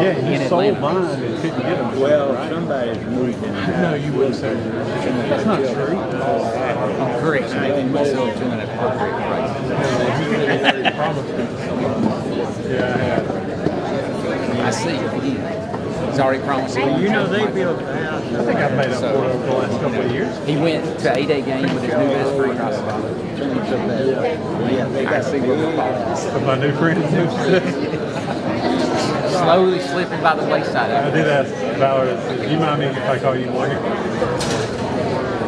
Yeah, in he sold Atlanta. mine and couldn't get them. Well, somebody's moved in. No, you wouldn't say that. That's not true. Oh, correct. So they can sell it to an appropriate price. He promised me to sell mine. Yeah, I have. I see. He's already promised it. You know, they built a house. I think I've made up for it over the last couple of years. He went to 8-day game with his new best friend. Yeah, they got big. With my new friends. Slowly slipping by the wayside. I did ask Ballard, do you mind me if I call you Morgan?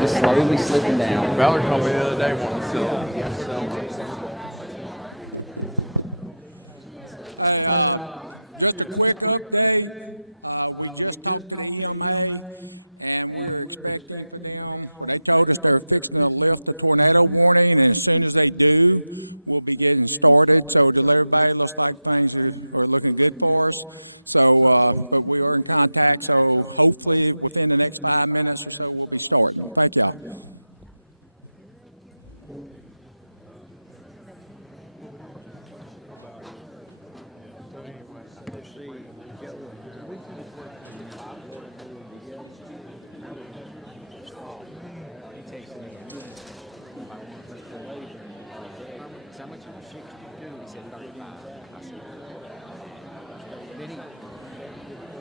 Just slowly slipping down. Ballard called me the other day wanting to sell. Hey, just a quick update. We just talked to the EMA, and we're expecting for them, well, they told us they're fixing to lift the tornado warning, and as soon as they do, we'll be getting started. So to everybody, looks like things are looking good for us. So, but we are in contact, so hopefully within the next 5 minutes or so, we'll be starting. Thank y'all.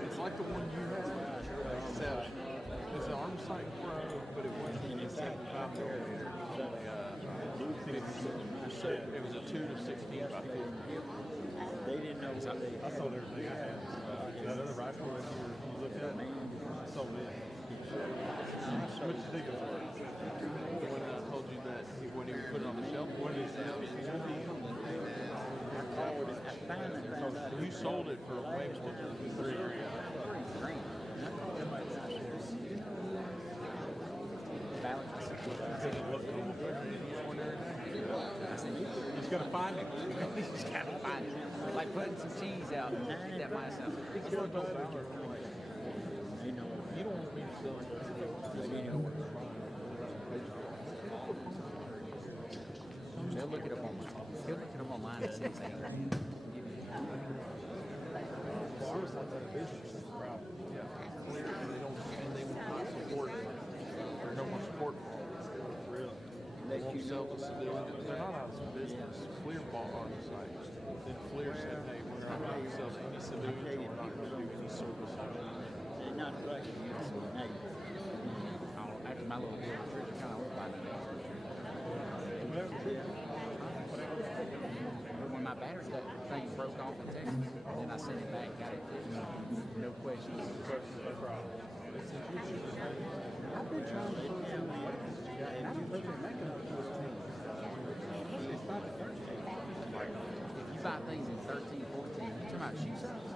It's like the one you had. It's an arm sight pro, but it wasn't a 75 millimeter. It was a 2 to 16 by 50. They didn't know what they I sold everything I had. That other rifle that you looked at, I sold it. What did you think of it? When I told you that when he put it on the shelf, what did he say? You sold it for way more than 3 grand. You just gotta find it. You just gotta find it. Like putting some cheese out and get that myself. You don't want me to sell it. They'll look it up online. He'll look it up online and see if they They will not support it. There's no more support for it. They won't sell the civilians. They're not out of business. FLIR bought on the site. Then FLIR said, hey, we're not going to sell any civilians or we're not going to do any service on it. They're not like you. after my little deal, kind of looked like it. When my battery thing broke off in Texas, and then I sent it back, got it fixed. No questions. No problem. I've been trying to put it in my and I don't think they're making up 14. It's probably 13. If you buy things in 13, 14, you talking about shoe size?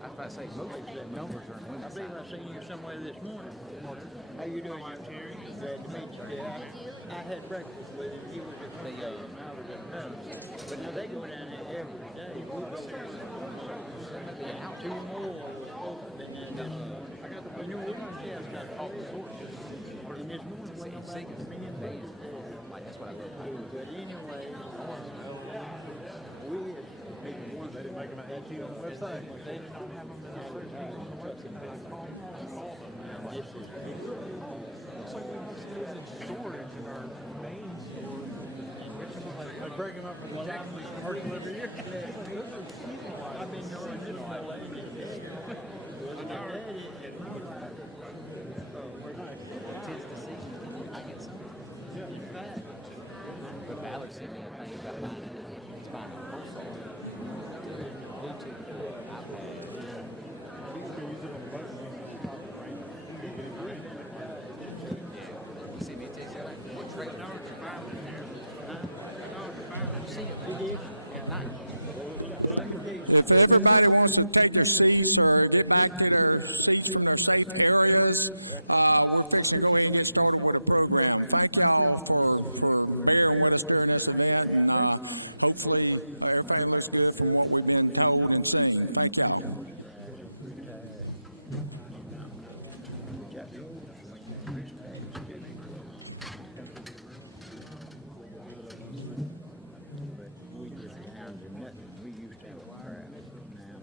I was about to say, most numbers are in women's I believe I seen you somewhere this morning. How you doing, Terry? Glad to meet you. Yeah, I had breakfast with him. He was at the, but now they go down there every day. We'll go there. 2 more was open, and then I got the new one. Yeah, I got all the sorts. And this morning, when nobody was bringing me, like that's what I love. but anyway, They didn't make them a head sheet on the website. They did not have them in the first meeting on the website. I called them. this is Looks like we have some in storage in our main store. Like breaking up for the Jacksonville commercial every year. I've been knowing this my lady. Tis the season. I get some. But Ballard sent me a thing about buying it. He's buying a console. Bluetooth. You see me text that? What trade? See it? At night. If everybody wants to take their seats or get back to their seats from their safe areas, we're fixing to go ahead and get started with the program. Thank y'all for bearing with us during this event, and hopefully everything looks good from what we've been told and seen. Thank y'all. we just down to nothing. We used to have a fire out now.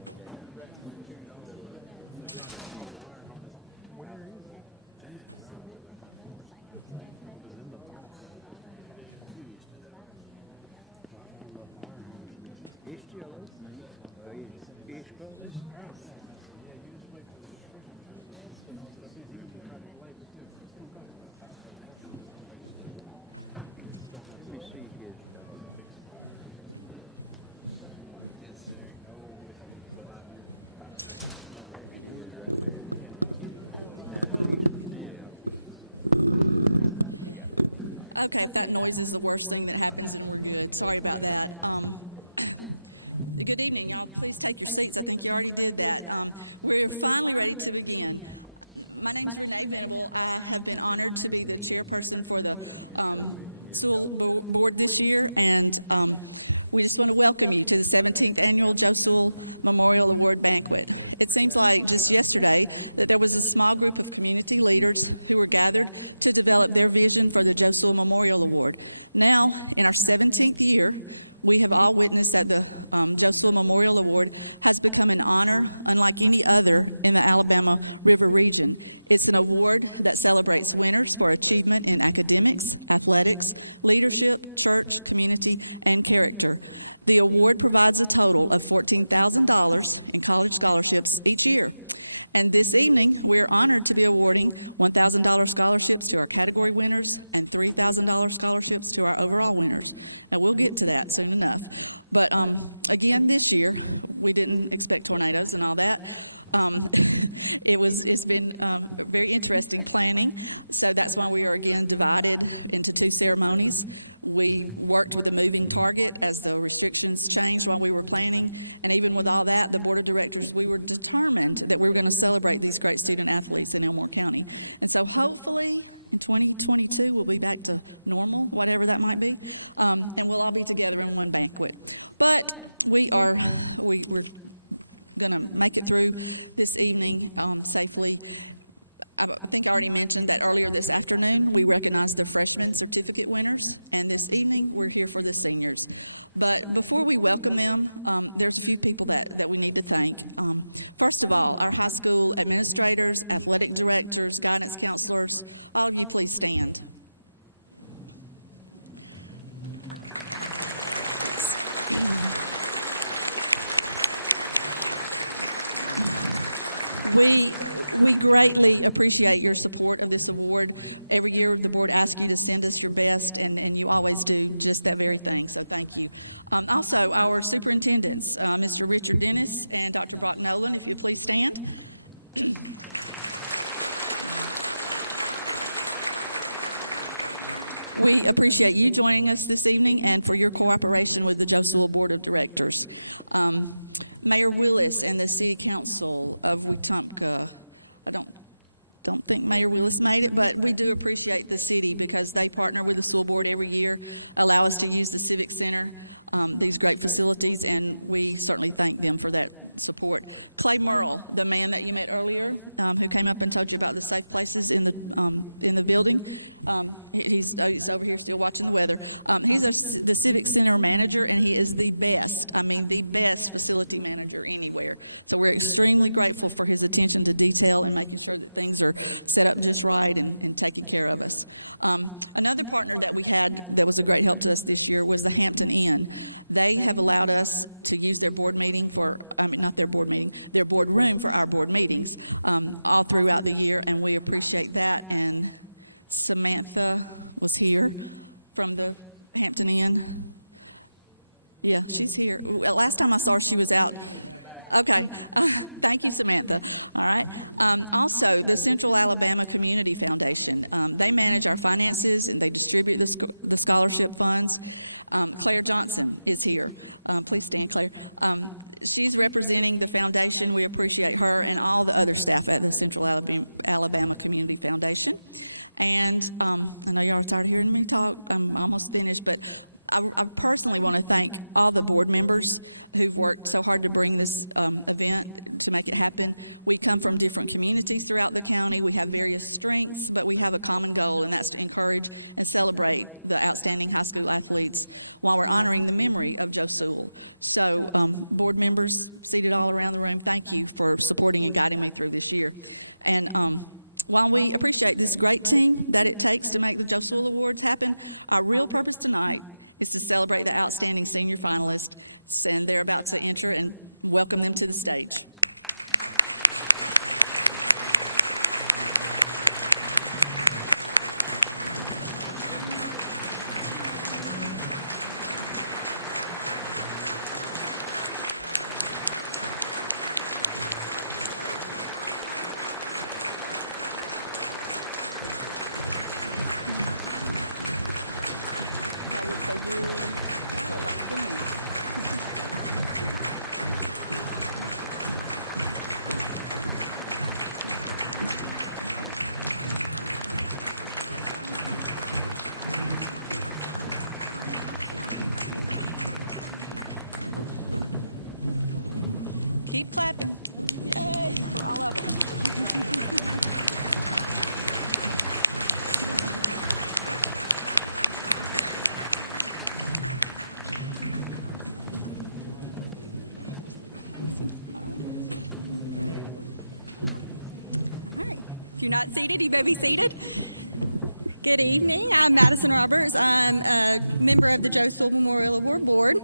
Okay, if that noise is the worst thing that happens, then we're good. Sorry about that. Good evening, y'all. Please take your seats. I think you already did that. We're finally ready to begin. My name is Renee Venable. I have been honored to be the chairperson for the Sewell board this year, and we just want to welcome you to the 17th Annual Joe Sewell Memorial Award Banquet. It seems like just yesterday that there was a small group of community leaders who were gathered to develop their vision for the Joe Sewell Memorial Award. Now, in our 17th year, we have all witnessed that the Joe Sewell Memorial Award has become an honor unlike any other in the Alabama River region. It's an award that celebrates winners for achievement in academics, athletics, leadership, church, community, and character. The award provides a total of $14,000 in college scholarships each year. And this evening, we're honored to be awarding $1,000 scholarships to our category winners and $3,000 scholarships to our overall winners. Now, we'll get to that soon enough. But again, this year, we didn't expect tornadoes and all that. It's been very interesting planning, so that's why we are again divided into two ceremonies. We worked with a moving target as the restrictions changed while we were planning, and even with all that, the board of directors, we were determined that we were going to celebrate these great student athletes in Elmore County. And so hopefully in 2022 we'll be back to normal, whatever that might be, and we'll all be together in one banquet. But we're going to make it through this evening safely. I think I already mentioned that earlier this afternoon we recognized the freshman certificate winners, and this evening we're here for the seniors. But before we welcome them, there's a few people that we need to thank. First of all, our high school administrators, athletic directors, guidance counselors, all of you please stand. We greatly appreciate your support of this award. Every year the board asks you to send us your best, and you always do just that very thing, so thank you. Also, our superintendents, Mr. Richard Dennis and Dr. Brock Nolan, if you'd please stand. We appreciate you joining us this evening and for your cooperation with the Joe Sewell Board of Directors. Mayor Willis and the City Council of Wetumpka. I don't think Mayor Willis made it, but we do appreciate the city because they partner with the Sewell Board every year, allow us to use the Civic Center, these great facilities, and we certainly thank them for that support. Clay Merle, the man that you met earlier, who came up and told you about the safe places in the building. He's over here still watching the weather. He's the Civic Center manager, and he is the best facility manager anywhere. So we're extremely grateful for his attention to detail and making sure that things are set up just right and taking care of us. Another partner that we had that was a great help to us this year was the Hampton Inn. They have allowed us to use their board meeting their boardroom for our board meetings all throughout the year, and we appreciate that. And Samantha was here from the Hampton Inn. Yeah, she's here. Last time I saw her, she was out. Okay. Thank you, Samantha. All right. Also, the Central Alabama Community Foundation. They manage our finances and they distribute the scholarship funds. Claire Johnson is here. Please stand, Claire. She's representing the foundation. We appreciate her and all the other staff at the Central Alabama Community Foundation. And I know y'all are tired of hearing me talk. I'm almost finished, but I personally want to thank all the board members who've worked so hard to bring this event to make it happen. We come from different communities throughout the county. We have various strengths, but we have a common goal, and that's to encourage and celebrate the outstanding high school athletes while we're honoring the memory of Joe Sewell. So board members seated all around the room, thank you for supporting and guiding me through this year. And while we appreciate this great team that it takes to make the Joe Sewell Awards happen, our real purpose tonight is to celebrate the outstanding senior finalists, and they're about to enter, and welcome them to the stage. Keep clapping. Yay for all of them. All right. If you're not seated, you may be seated. Good evening. I'm Madison Roberts. I'm a member of the Joe Sewell Memorial Award Board.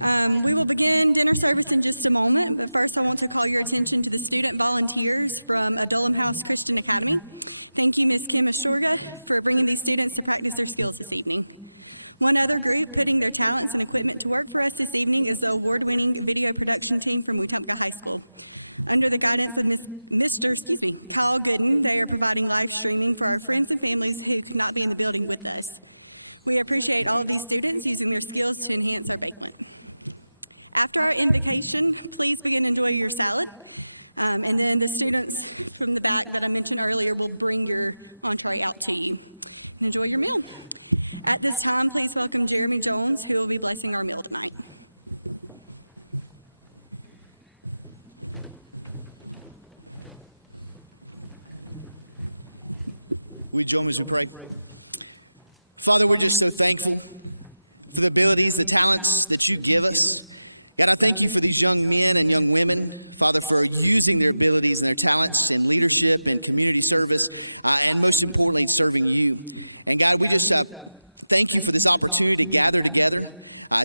We will begin dinner service in just a moment, but first I want to call your attention to the student volunteers from Adullam House Christian Academy. Thank you, Ms. Kim Astorga, for bringing these students to practice their skills this evening. One other group putting their talents and equipment to work for us this evening is the award-winning video production team from Wetumpka High School. Under the guidance of Mr. Kyle Gooden, they are providing live streaming for our friends and families who could not be in the building with us. We appreciate all of these students using their skills to enhance our banquet. After our invocation, please begin to enjoy your salad. And then the students from the back that I mentioned earlier will bring your entree out to you. And enjoy your meal. At this time, please welcome Jeremy Jones, who will be blessing our meal tonight. We join as we pray. Father, we're just so thankful for the abilities, the talents that you give us. God, I thank you for these young men and young women, Father, for using their abilities and their talents in leadership and community service, and most importantly, serving you. And God, we just thank you for this opportunity to gather together,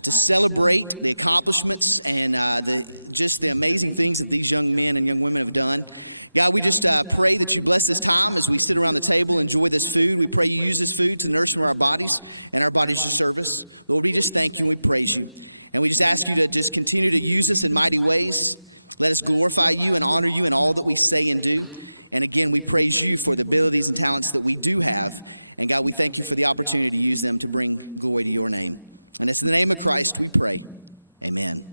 to celebrate the accomplishments and the amazing things that these young men and young women have done. God, we just pray that you bless this time as we sit around the table, enjoy this food. We pray you use this food to nourish our bodies and our bodies to service. Lord, we just thank you and we praise you. And we just ask you to just continue to use us in mighty ways. Let us glorify you and honor you in all that we say and do. And again, we praise you for the abilities and talents that we do have. And God, we thank you for the opportunity to use them to bring glory to your name. And it's in the name of Christ we pray. Amen. Amen.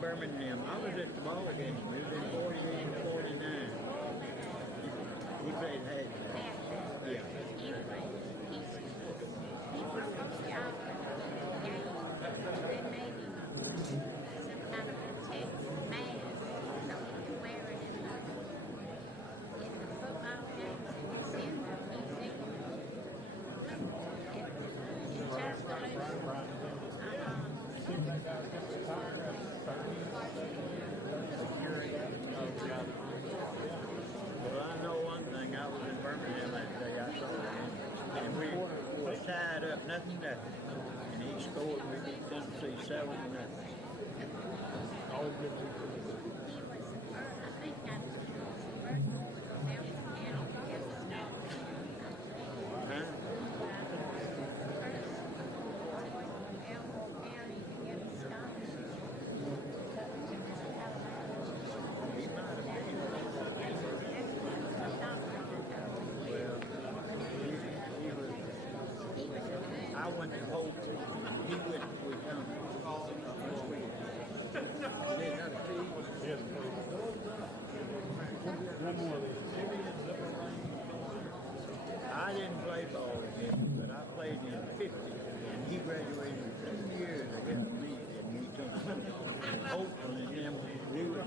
Birmingham. I was at the ball game. It was in 48-49. We played that. Yeah. Well, I know one thing. I was in Birmingham that day. I saw it. And we were tied up, nothing. And he scored. We beat Tennessee 7-0. Huh? I went to hope he would return. I didn't play ball with him, but I played in the 50s. And he graduated in 2 years ago. Oakland and him,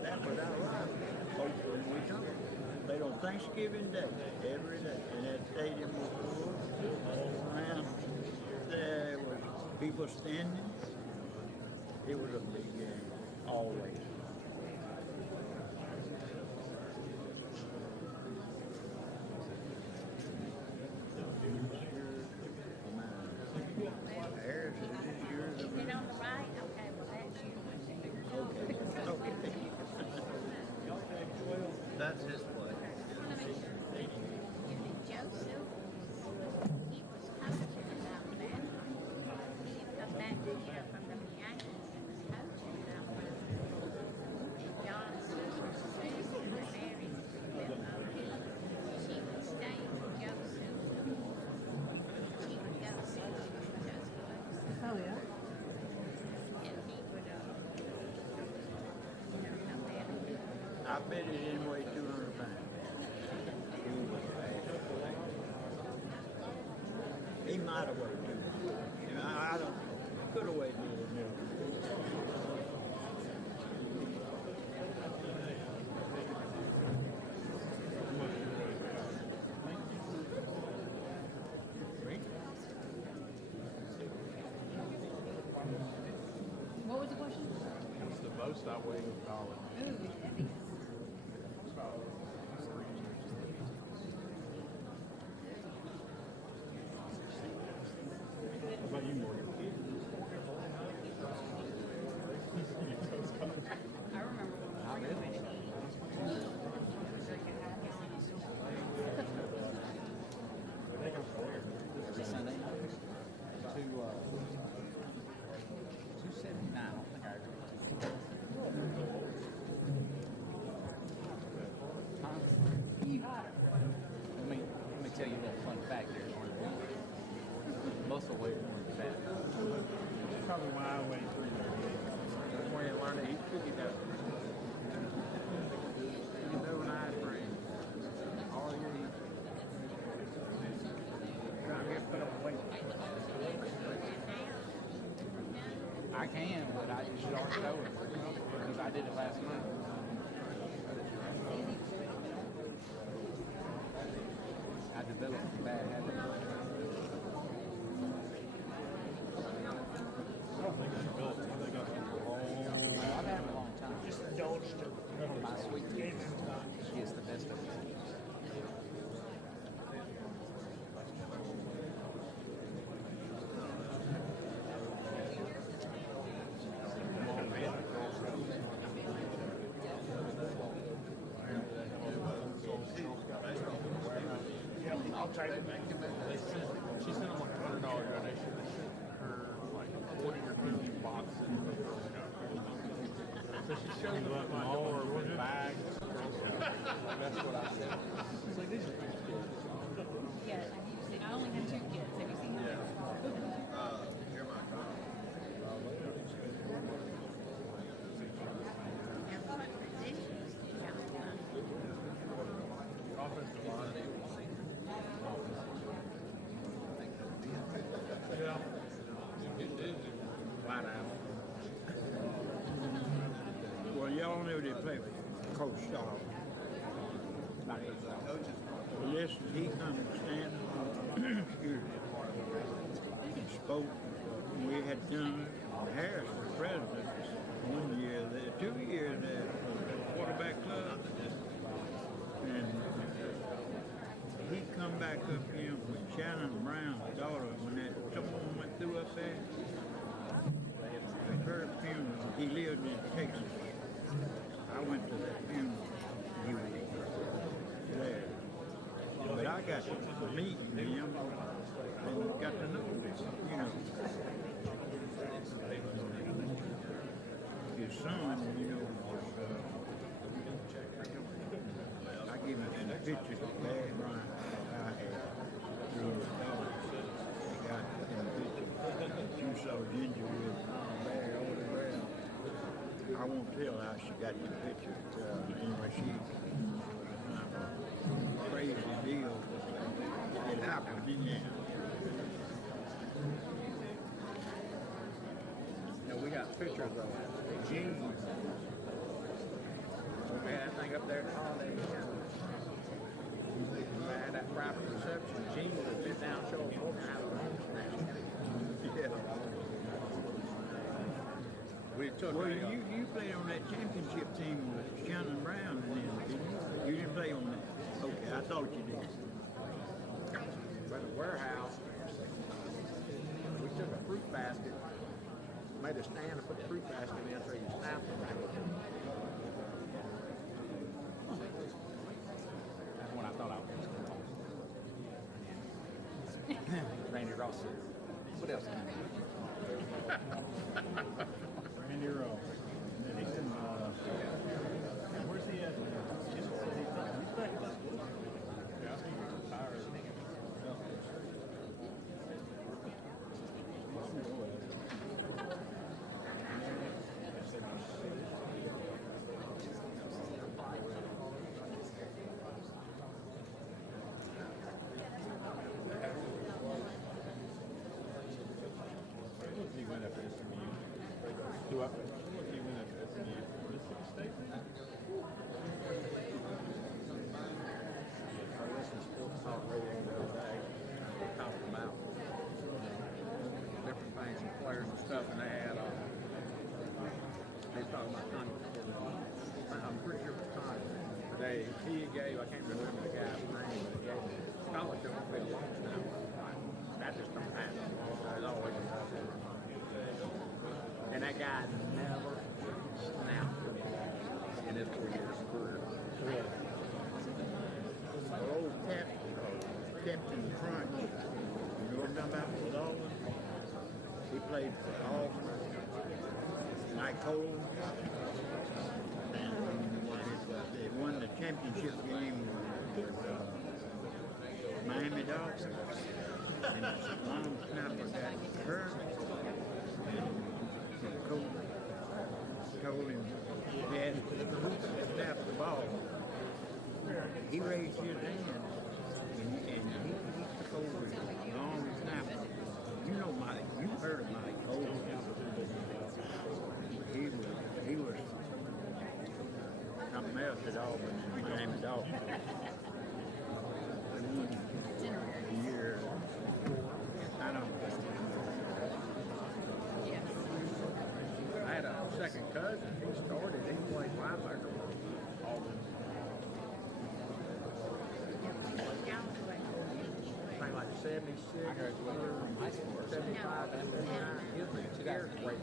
that was our rival. Oakland, we come. Played on Thanksgiving Day, every day. And that stadium was full around. There were people standing. It was a big game, always. There's the years of And on the right, okay, well, that's That's his play. Joseph. He was talking about that. Come back here from the Yankees and coaching about that. John said he's married. She was staying with Joseph. Oh, yeah. I bet he didn't weigh 200 pounds. He might have weighed 200. I don't. He could have weighed more than that. What was the question? It's the most I weigh in college. How about you, Morgan? Sunday to 279. I don't think I Let me tell you a little fun fact here. Muscle weight means fat. Probably when I weighed 300. When I learned to eat food up. Middle night frame. All you eat. Now get put on weight. I can, but I just don't show it because I did it last month. I developed some bad habits. I've had it a long time. Just indulged it. My sweet tea, she gets the best of it. So she showed up more with bags. That's what I said. She's like, these are pretty cool. Yeah, I only have 2 kids. Have you seen them? had John Harris, the president, 1 year there, 2 years there, quarterback club. And he come back up here with Shannon Brown's daughter when that storm went through up there. Her funeral, he lived in Texas. I went to the funeral. He was there. But I got to meet him and got to know him, you know. His son, you know, I give him some pictures of Dad Brian I had through his daughters. Got some pictures. You saw Ginger with Dad over there. I won't tell how she got the pictures. Anyway, she crazy deal. It happened to me. Now we got pictures of Gene. We had that thing up there at Holiday Inn. We had that private reception. Gene would sit down and show us what kind of we took Well, a, you played on that championship team with Shannon Brown, and you didn't play on that. Okay, I thought you did. by the warehouse. We took a fruit basket, made a stand and put the fruit basket in so you could snap them. That's when I thought I was. Randy Ross. What else? Randy Ross. Where's he at? He gave, I can't remember the guy's name, he gave scholarship to be long enough. That just don't happen. It always happens. And that guy never snapped in his 4 years career. Old Captain Crunch. You know what I'm talking about? The dog? He played for the Dolphins. Mike Cole. They won the championship game with Miami Dolphins. Long snapper got hurt. Coach told him he had to snap the ball. He raised his hand and he took over long snapper. You know Mike, you heard of Mike Cole. He was something else at all with Miami Dolphins. Year, I don't know. I had a second cousin who started, he played linebacker. Like 76, 75, 79, he was a chair great.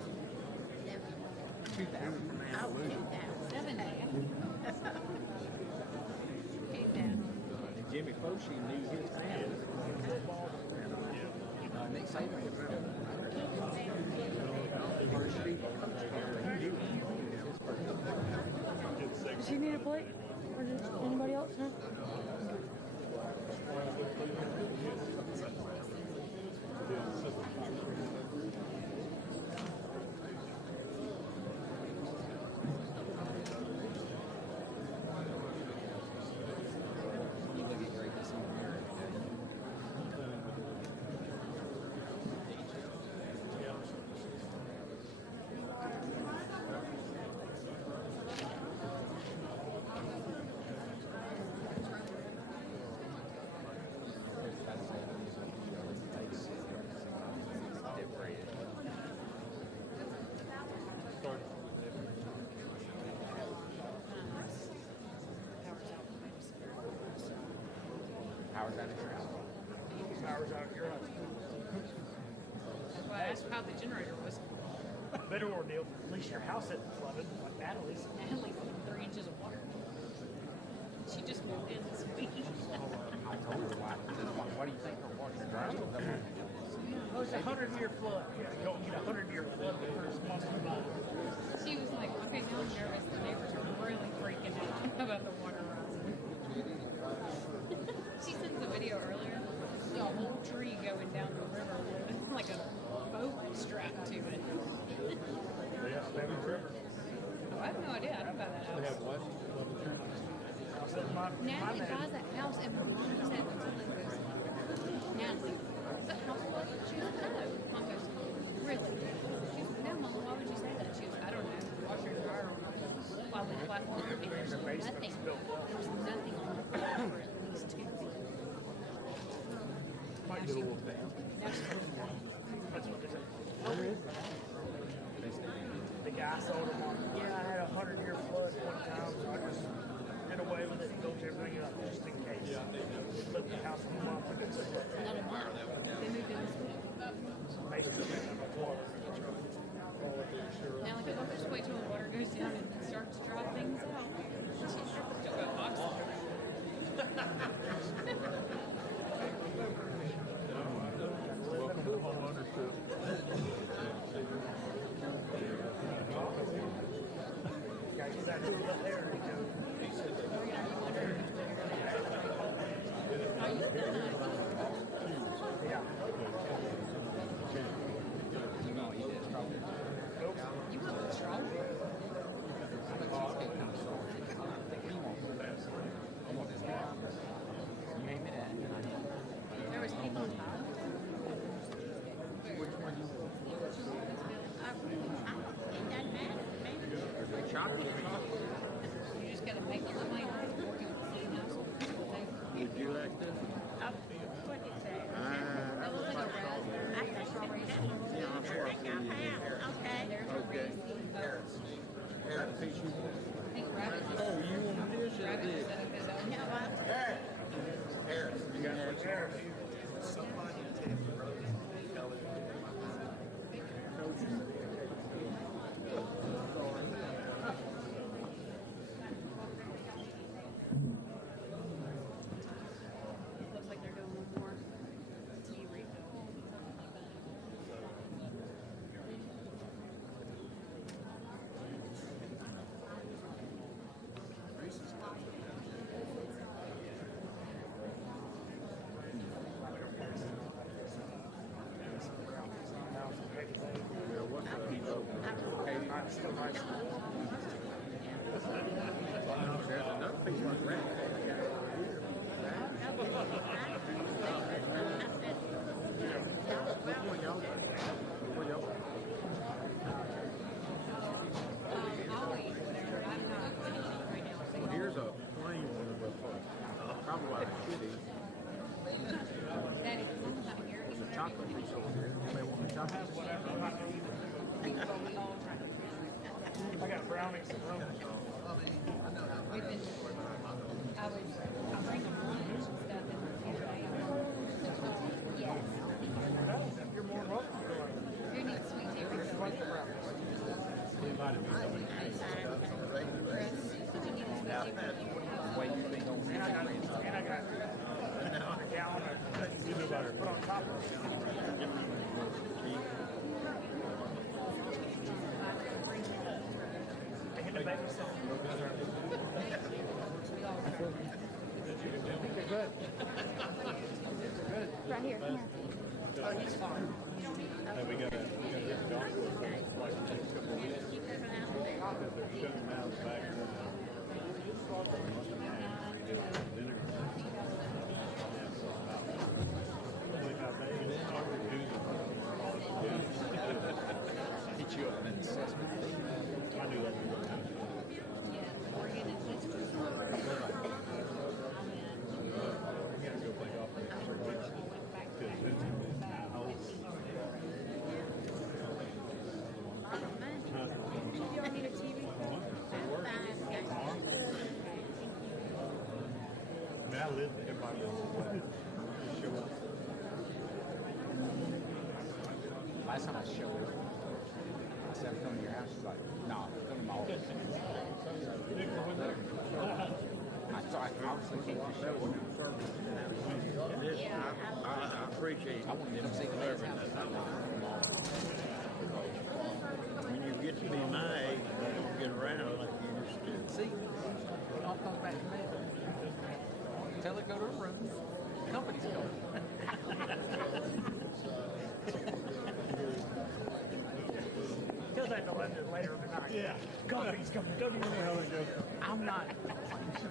asked how the generator was. Better ordeal. At least your house isn't flooded like Natalie's. Natalie put 3 inches of water. She just moved in this week. Why do you think her water's dry? Oh, it's a 100-year flood. Yeah, you don't get a 100-year flood the first month of the month. She was like, we couldn't help her. That's the neighbors were really freaking out about the water rising. She sent the video earlier. A whole tree going down the river with like a boat strapped to it. I have no idea. I don't know that house. Natalie buys that house and it becomes that. Natalie. She's like, oh, she doesn't know. You don't know. Really? She's like, no, man, why would you say that? She was like, I don't know. Washers are on while the platform here. There's nothing. There's nothing on the floor. There's two. Last time I showed her, I said, come to your house. She's like, no, come to my office. So I obviously can't do that one. I appreciate it. I want them to see everything. When you get to be my age, you don't get around like you used to. See, I'll come back to me. Tell her to go to her room. Company's going. Because I know after later in the night. Yeah. Company's coming. Doesn't know how it goes. I'm not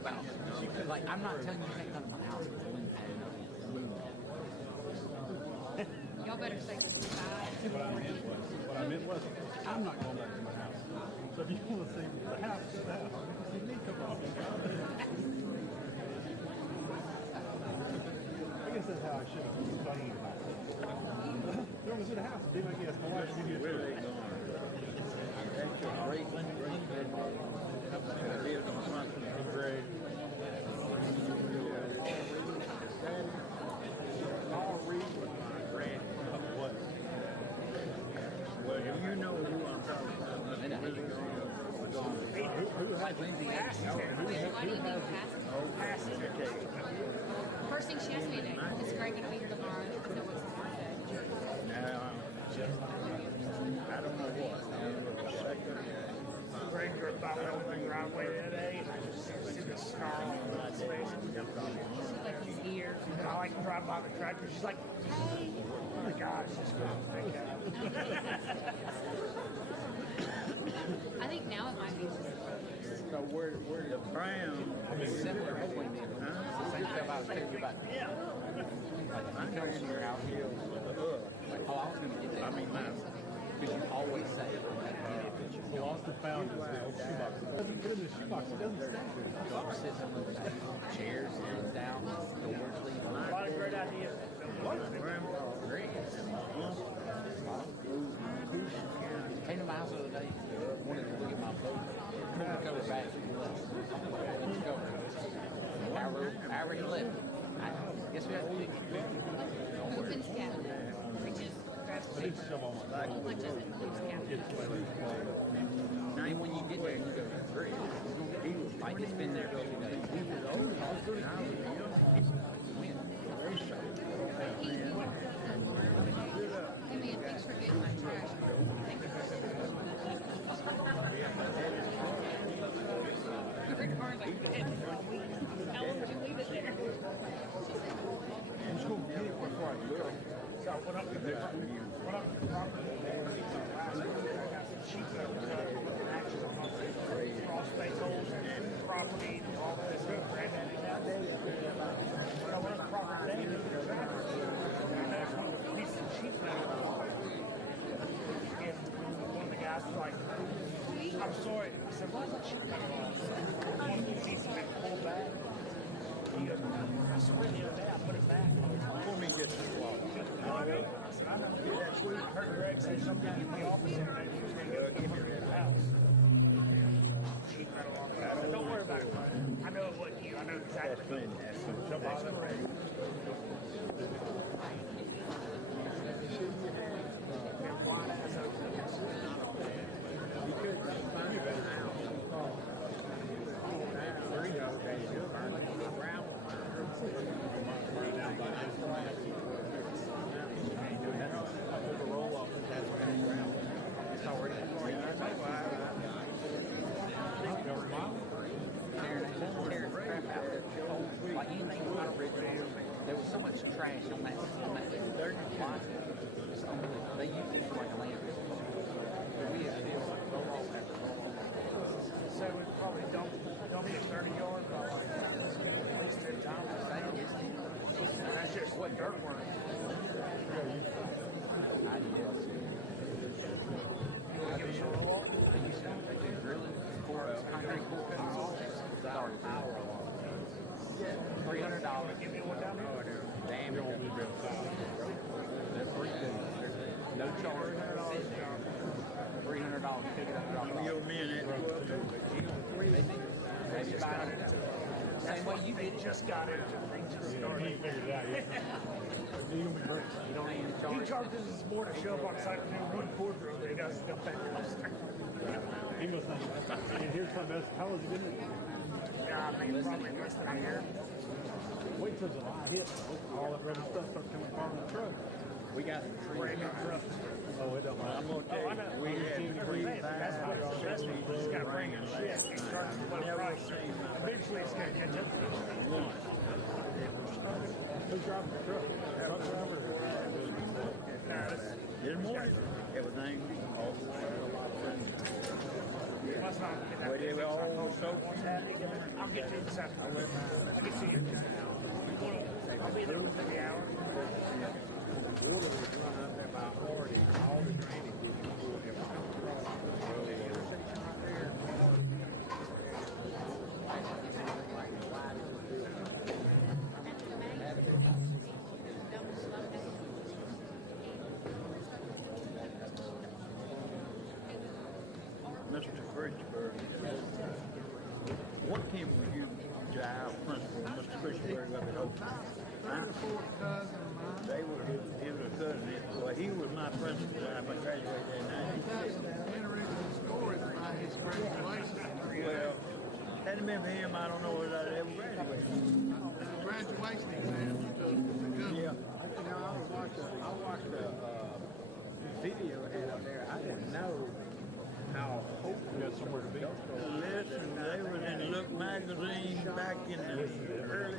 about like I'm not telling you you can't come to my house. Y'all better say goodbye. What I meant was, I'm not going back to my house. So if you want to see the house, you need to come off. I guess that's how I should be funny about it. You don't see the house, you might get a wife you get rid of it. First thing she asked me to do is Greg going to be here tomorrow? Because it was his birthday. I don't know what. Ranger about opening driveway today. See the scar on my face. Like his ear. And I like to drive by the tractor. She's like, oh my gosh. I think now it might be. So where the brown Similar to when they it's the same stuff I was telling you about. Yeah. Like I'm telling you out here. Like how often I mean, my did you always say You also found sits up with the chairs, sits down, doors leaning. a lot of great ideas. Great. Came to my house the other day, wanted to look at my boat, covered back. Hour 11. Guess we have to leave. Ethan's cat. Reaches, grabs the lunches and Ethan's cat. Now when you get there, you go free. Like it's been there. Hey man, thanks for doing my trash. I'm sorry. I said, what? I know what you. I know exactly. He charges us more show up on the side of him 1/4 of the guys jump back. He was and here's something else. How was it? Wait till the line hits. All that other stuff starts coming from the truck. We got Oh, it don't matter. I'm okay. We had 3 This morning, everything. Well, they were all so Mr. Bridgeburg, what came from you to out front of Mr. Bridgeburg up at Oakland? They were his cousins. Well, he was my president. I graduated in 96. Well, hadn't been for him, I don't know whether I ever graduated. Yeah. I watched a video out there. I didn't know how We got somewhere to be. listen, they were in Look magazine back in the early.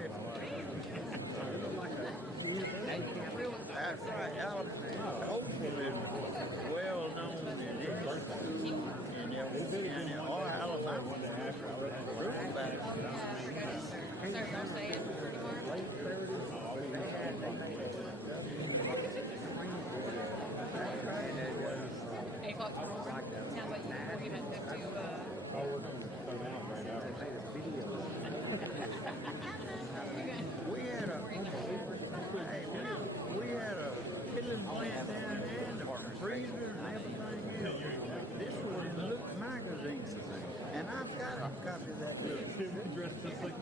That's right. Hopefully, well known in England. And all Alabama we had a chicken plant down there and a freezer and everything. This was Look magazine. And I've got a copy of that.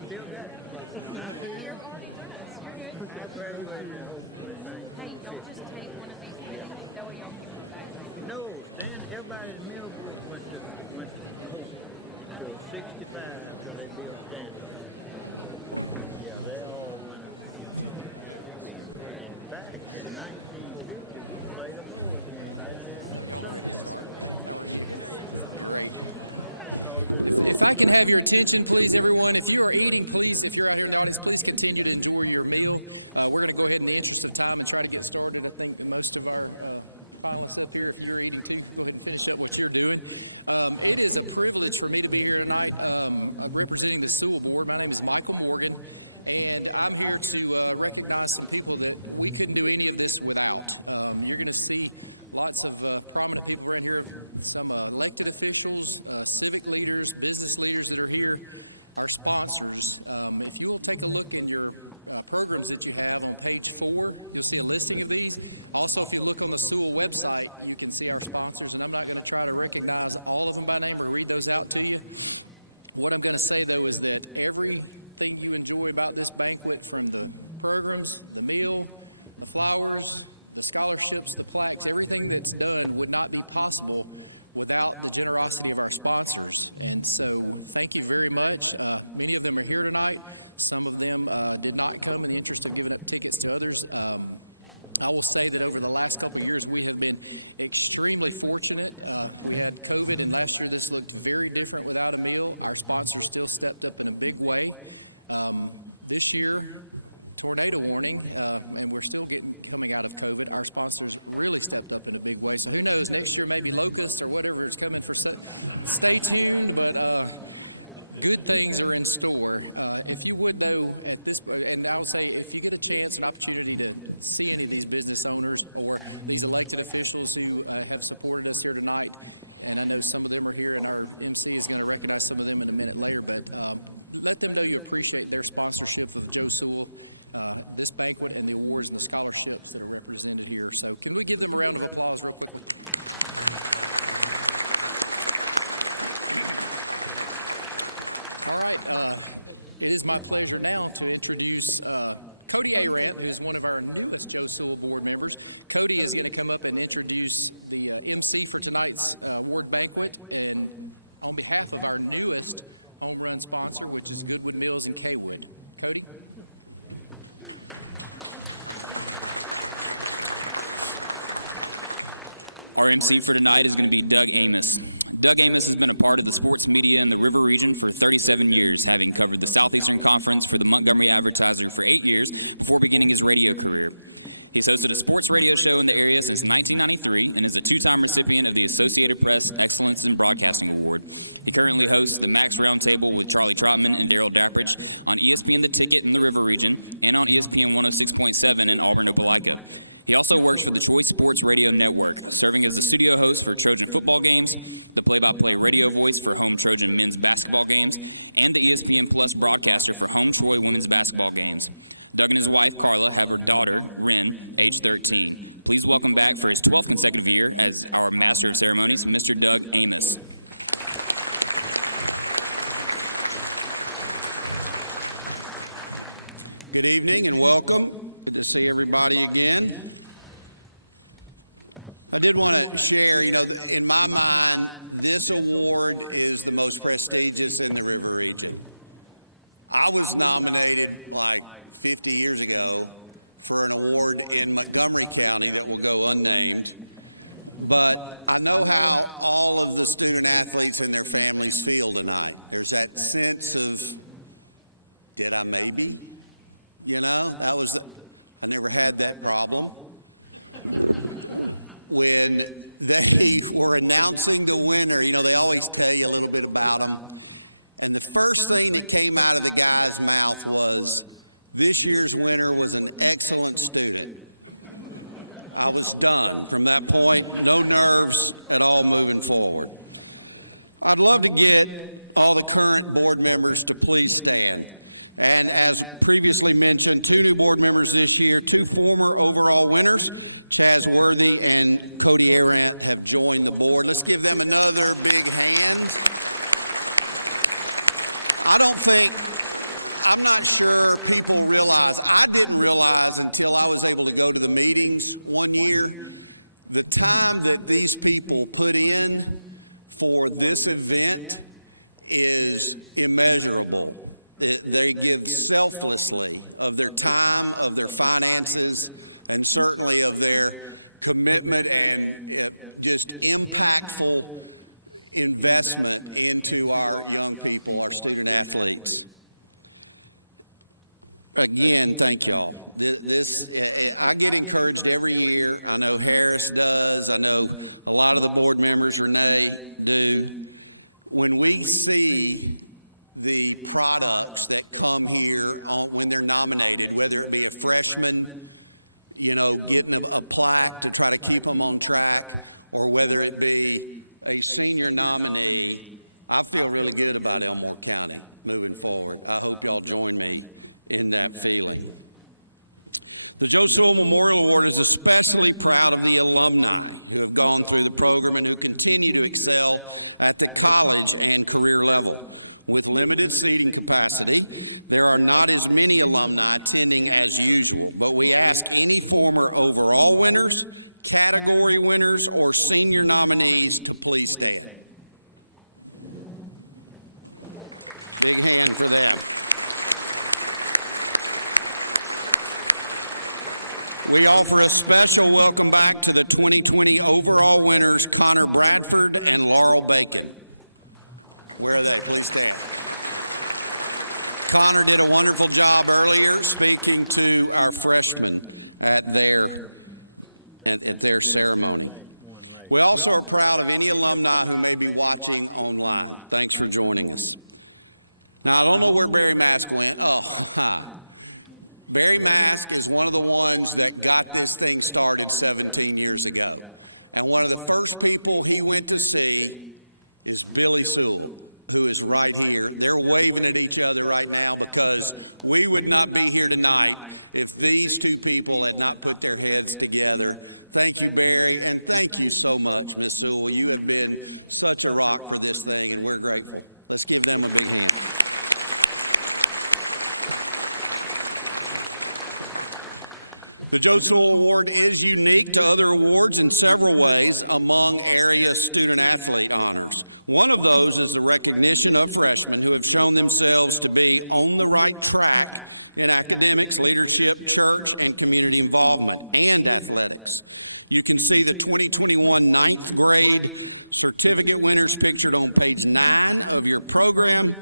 Still got it. I graduated Hey, don't just take one of these with you. That way y'all can come back. No, then everybody's meal group went to to 65 until they built standard. Yeah, they all went. In fact, in 1950, we played a ball game. Y'all are ready to start. How are you? Great. If I can have your attention, please, everyone. If you are eating, please, if you're out here in the audience, please continue to enjoy your meal. We're going to go ahead in the interest of time and try to get started. I think most of our finalists up here, if you're eating too, go ahead and finish up what you're doing. It is a privilege for me to be here tonight representing the Sewell Board. My name is Michael Morgan, and I'm here to recognize some people that we couldn't do any of this without. You're going to see lots of prominent people around here, some elected officials, civic leaders, business leaders that are here, our sponsors. If you will take a look in your programs that you have on page 4, you'll see a listing of these. Also, if you look on the Sewell website, you can see our sponsors, and I'm not going to try to recognize all of them by name or read those out to you. What I'm going to say, though, is that everything you enjoy about this banquet, from the programs, the meal, the flowers, the scholarships, the plaques, everything that's done would not be possible without the generosity of our sponsors. And so thank you very much. Many of them are here tonight. Some of them did not come in the interest of giving up tickets to others. I will say that over the last couple of years, we have been extremely fortunate. We had COVID, and last year this looked very different without a meal. Our sponsors still stepped up in a big way. This year, tornado warning, and we're still coming out of COVID. Our sponsors really stepped up in a big way. So who knows, next year maybe locusts or whatever is coming for. Stay tuned, but good things are in store. If you would, though, at this, and I'll say, if you get a chance, an opportunity to see any of these business owners or these elected officials who have supported us here tonight, and I know some of them are here, and our MC is going to recognize some of them in a minute later, but let them know you appreciate their sponsorship of Joe Sewell, this banquet, and the awards and the scholarships that are represented here. So can we give them a round of applause real quickly? All right, it is my pleasure now to introduce Cody Arant, who's one of our newest Joe Sewell board members. Cody is going to come up and introduce the MC for tonight's award banquet, and on behalf of our newest home run sponsor, which is Goodwood Mills and Kaywood. Cody? Our MC for tonight is going to be Doug Amos. Doug Amos has been a part of the sports media in the River region for 37 years, having covered the Southeastern Conference for the Montgomery Advertiser for 8 years before beginning his radio career. He's hosted a sports radio show in the area since 1993 and is a two-time recipient of the Associated Press Excellence in Broadcasting Award. He currently hosts the Max Roundtable with Charlie Trotman and Daryl Dappridge on ESPN The Ticket in the River region and on ESPN 106.7 in Auburn, Opelika. He also works for the Choice Sports Radio Network, serving as the studio host for Trojan football games, the play-by-play radio voice for home Trojan men's basketball games, and the ESPN Plus broadcaster for home Troy women's basketball games. Doug and his wife, Carla, have a daughter, Ren, age 13. Please welcome back for his 12th consecutive year as our Master of Ceremonies, Mr. Doug Amos. Good evening and welcome. Good to see everybody again. I did want to share, in my mind, this award is the most prestigious in the River region. I was nominated like 50 years ago for an award in Montgomery County that will go unnamed, but I know how all of the student athletes and their families feel tonight. There's that sense of, did I maybe? I never had that problem. When they were announcing the winner, they always tell you a little bit about them. And the first thing that came out of the guy's mouth was, this year's winner was an excellent student. I was done. From that point, no nerves at all moving forward. I'd love to get all the current board members to please stand. And as previously mentioned, 2 new board members this year, 2 former overall winners, Chaz Worthy and Cody Arant, have joined the board. Let's give them another big hand. I'm not sure people realize, I didn't realize until I was able to go to the meetings one year, the time that these people put in for this event is immeasurable. They give selflessly of their time, of their finances, and certainly of their commitment and just impactful investment into our young people, our student athletes. Again, thank y'all. I get encouraged every year. I know Harris does. I know a lot of the board members, Renee, do. When we see the products that come here when they're nominated, whether it be a freshman, getting a plaque to try to keep them on track, or whether it be a senior nominee, I feel really good about Elmore County moving forward. I hope y'all join me in that feeling. The Joe Sewell Memorial Award is especially proud of the alumni who have gone through the program and who continue to excel at the college and career level. With limited seating capacity, there are not as many alumni attending as usual, but we ask any former overall winners, category winners, or senior nominees to please stand. Big hand for them. We offer a special welcome back to the 2020 overall winners, Connor Bradford and Laurel Bacon. Where are they? Please stand. Connor did a wonderful job earlier speaking to our freshmen at their ceremony. We also are proud of any alumni who may be watching online. Thanks for joining us. Now, I don't know where Barry Mask went. Barry Mask is one of the ones that got this thing started 17 years ago. And one of the first people he went to see is Billy Sewell, who is right here. They're waving at each other right now because we would not be here tonight if these 2 people had not put their heads together. Thank you, Barry, and thank you so much, Miss Sewell. You have been such a rock for this thing, and we're grateful. Let's give them a big hand. The Joe Sewell Award is unique to other awards in several ways among area student athlete honors. One of those is the recognition of freshmen who have shown themselves to be on the right track in academics, leadership, church, and community involvement, and athletics. You can see the 2021 ninth grade certificate winners pictured on page 9 of your program.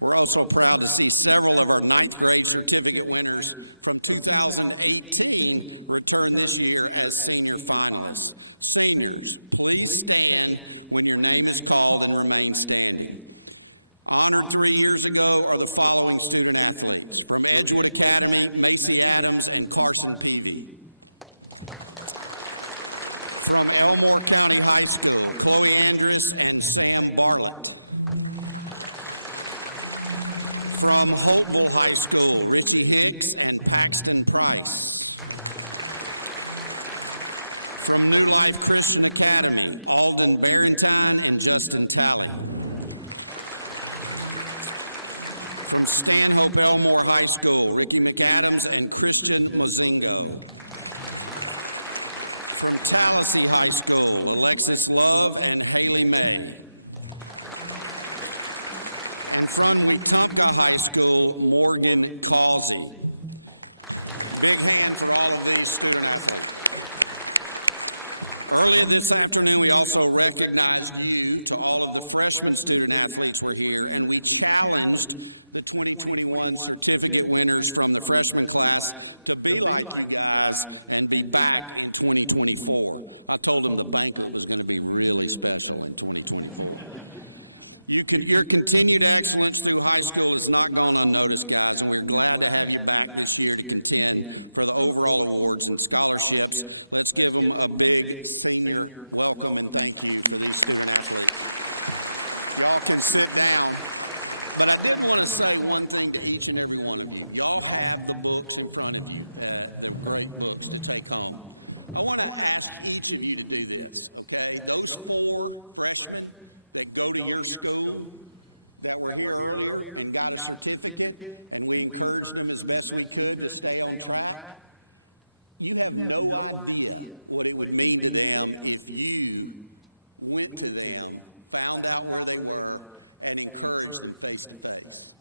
We're also proud to see several of our ninth grade certificate winners from 2018 return this year as senior finalists. Seniors, please stand when your name is called and remain standing. Honored 3 years ago are the following student athletes. From Edgewood Academy, Macy Adams and Carson Peavy. From Elmore County High School, Chloe Andrus and Sam Bartlett. From Holtville High School, Richie Hicks and Paxton Price. From New Life Christian Academy, Alden Barentine and Justin Talley. From Stanhope Elmore High School, Ricky McAdams and Christian Mozingo. From Tallahassee High School, Alexis Love and Haley May. And from Wetumpka High School, Morgan Causey. Big hand for all of these student athletes. Earlier this afternoon, we also recognized you to all of the freshman student athletes were here, and we challenged the 2021 certificate winners from the freshman class to be like you guys and be back in 2024. I told them the banquet was going to be really special in 2024. Your continued excellence through high school has not gone unnoticed, guys, and we're glad to have you back this year to contend for the overall awards and scholarships. Let's give them a big senior welcome and thank you for these student athletes. Y'all can sit down, but I did want to say one thing to each and every one of you. Y'all have the books in front of you, the great books to take home. I want to ask each of you to do this, okay? Those 4 freshmen that go to your school that were here earlier and got a certificate, and we encouraged them as best we could to stay on track. You have no idea what it would mean to them if you went to them, found out where they were, and encouraged them face to face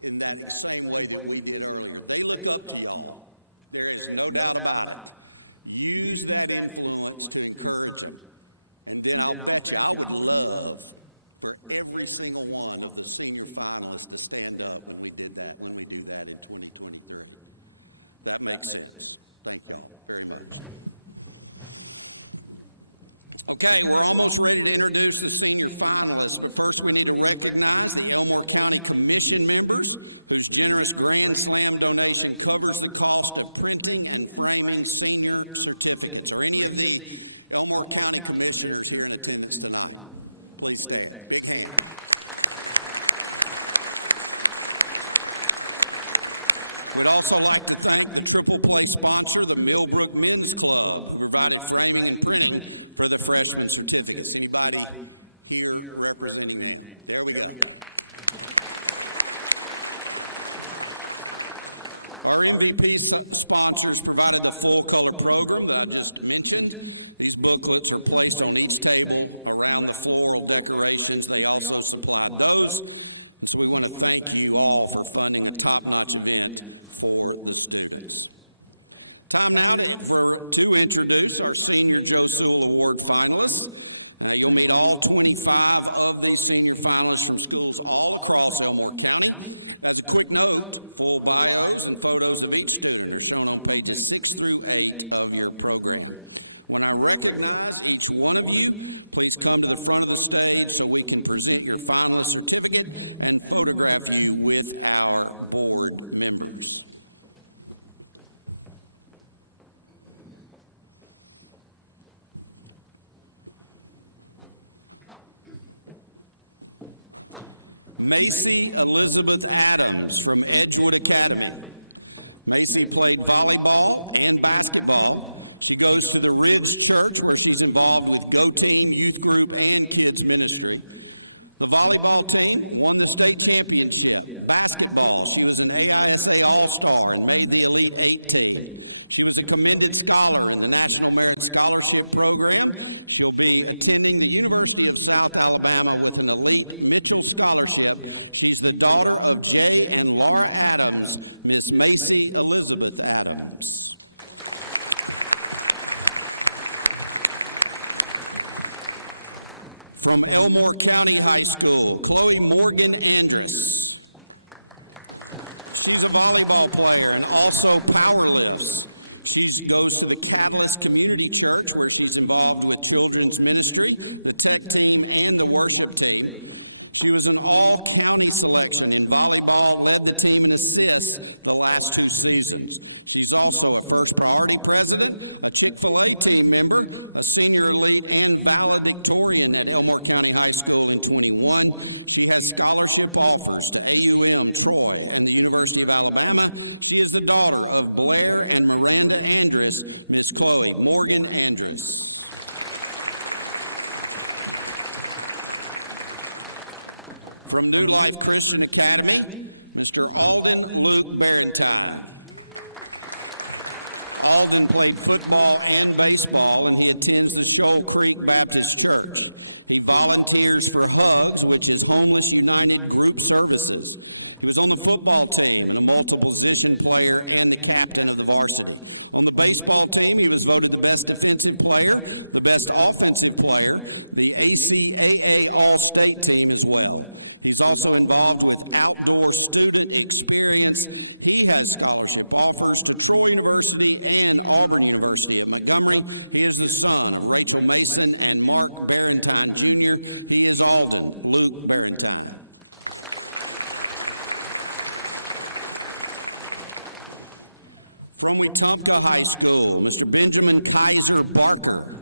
in that same way that we did earlier. They look up to y'all. There is no doubt about it. Use that influence to encourage them. And then I'll bet you, I would love for every single one of the senior finalists to stand up when we do that in 2023. That makes sense. Thank y'all very much. Okay, we're almost ready to introduce the senior finalists, but first we need to recognize the Elmore County Commission members whose generous Grand Slam donation covers the cost of printing and framing senior certificates. Are any of the Elmore County Commissioners here in attendance tonight? Please stand. Big hand. We'd also like to thank the triple play sponsor, the Millbrook Men's Club, who provided framing and printing for the freshman certificates. Anybody here representing them? There we go. Our MVP sponsors provided the full color program that I just mentioned. These booklets are placed on each table around the floral decorations. They also supplied those. And so we want to thank you all for funding a top-notch event for the students. Time now to introduce our Senior Joe Sewell Award finalists. You'll meet all 25 of these senior finalists from schools all across Elmore County. As a quick note, full bios and photos of each student are shown on pages 6 through 8 of your program. When I recognize each one of you, please come to the front of the stage so we can present your finalist certificate and photograph you with our board members. Macy Elizabeth Adams from Edgewood Academy. Macy played volleyball and basketball. She goes to the Ridge Church where she's involved with Go Team, youth group, and kids ministry. The volleyball team won the state championship. Basketball, she was an AISA All-Star and made the Elite Eight team. She was a commended scholar in the National Merit Scholarship Program. She'll be attending the University of South Alabama with an Elite Mitchell Scholarship. She's the daughter of Jay and Laura Adams, Miss Macy Elizabeth Adams. From Elmore County High School, Chloe Morgan Andrus. She's a volleyball player and also power lifts. She goes to the Catalyst Community Church, where she's involved with children's ministry, the tech team, and the worship team. She was an all-county selection in volleyball, led the team in assists the last 2 seasons. She's also a First Priority president, a Chick-fil-A team member, a senior elite, and valedictorian at Elmore County High School in 21. She has scholarship offers to AUM, Troy, and the University of Alabama. She is the daughter of Blair and Miranda Andrus, Miss Chloe Morgan Andrus. From New Life Christian Academy, Mr. Alden Luke Barentine. Alden played football and baseball, and he attends the Shoal Creek Baptist Church. He volunteers for HUGS, which is Homeless United Group Services. He was on the football team and a multiple position player and the captain of the varsity. On the baseball team, he was voted the best defensive player, the best offensive player, the ACAA All-State team as well. He's also involved with outdoor student experience. He has scholarship offers to Troy University and Auburn University at Montgomery. He is the son of Rachel Mason and Mark Barentine Jr. He is Alden Luke Barentine. From Wetumpka High School, Mr. Benjamin Kaiser Barker.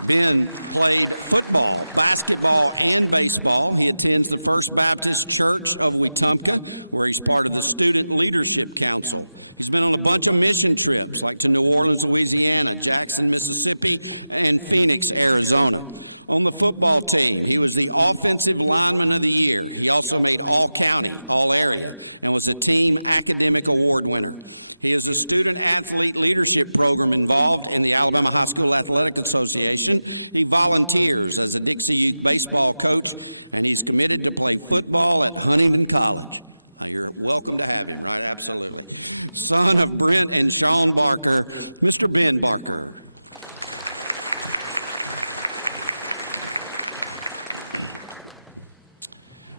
Ben played football, basketball, and baseball. He attends the First Baptist Church of Wetumpka, where he's part of the Student Leadership Council. He's been on a bunch of mission trips, like to New Orleans, Louisiana, Jackson, Mississippi, and Phoenix, Arizona. On the football team, he was the Offensive Lineman of the Year. He also made All-County, All-Area, and was a Team Academic Award winner. He is a student athlete leadership program involved in the Alabama High School Athletic Association. He volunteers as a Dixie Youth baseball coach, and he's committed to play football at Huntington College. You're welcome to have him, right? Absolutely. Son of Brent and Sean Barker, Mr. Ben Barker.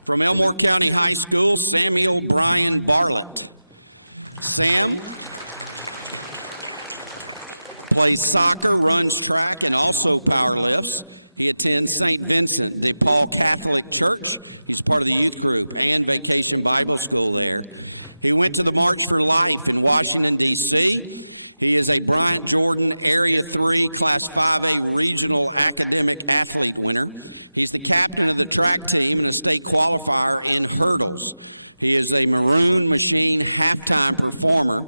From Elmore County High School, Samuel Brian Barlett. Sam plays soccer, runs track, and also power lifts. He attends St. Vincent de Paul Catholic Church. He's part of the youth group and Vacation Bible School there. He went to the March for Life in Washington, D.C. He is a Bryant Jordan Area 3 Class 5A Regional Academic Athlete winner. He's the captain of the track team and a state qualifier in hurdles. He is a Maroon Machine halftime performer.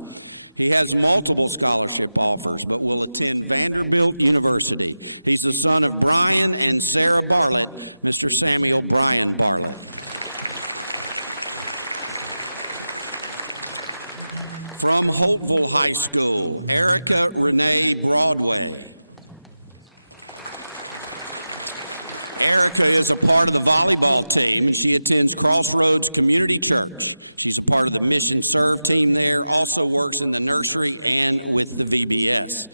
He has multiple scholarship offers, but will attend Vanderbilt University. He's the son of Brian and Sarah Barlett, Mr. Samuel Brian Barlett. From Holtville High School, Erica Renee Broadway. Erica is a part of the volleyball team, and she attends Crossroads Community Church. She's a part of the Mission Serve team there, also works in the nursery and with the VBS.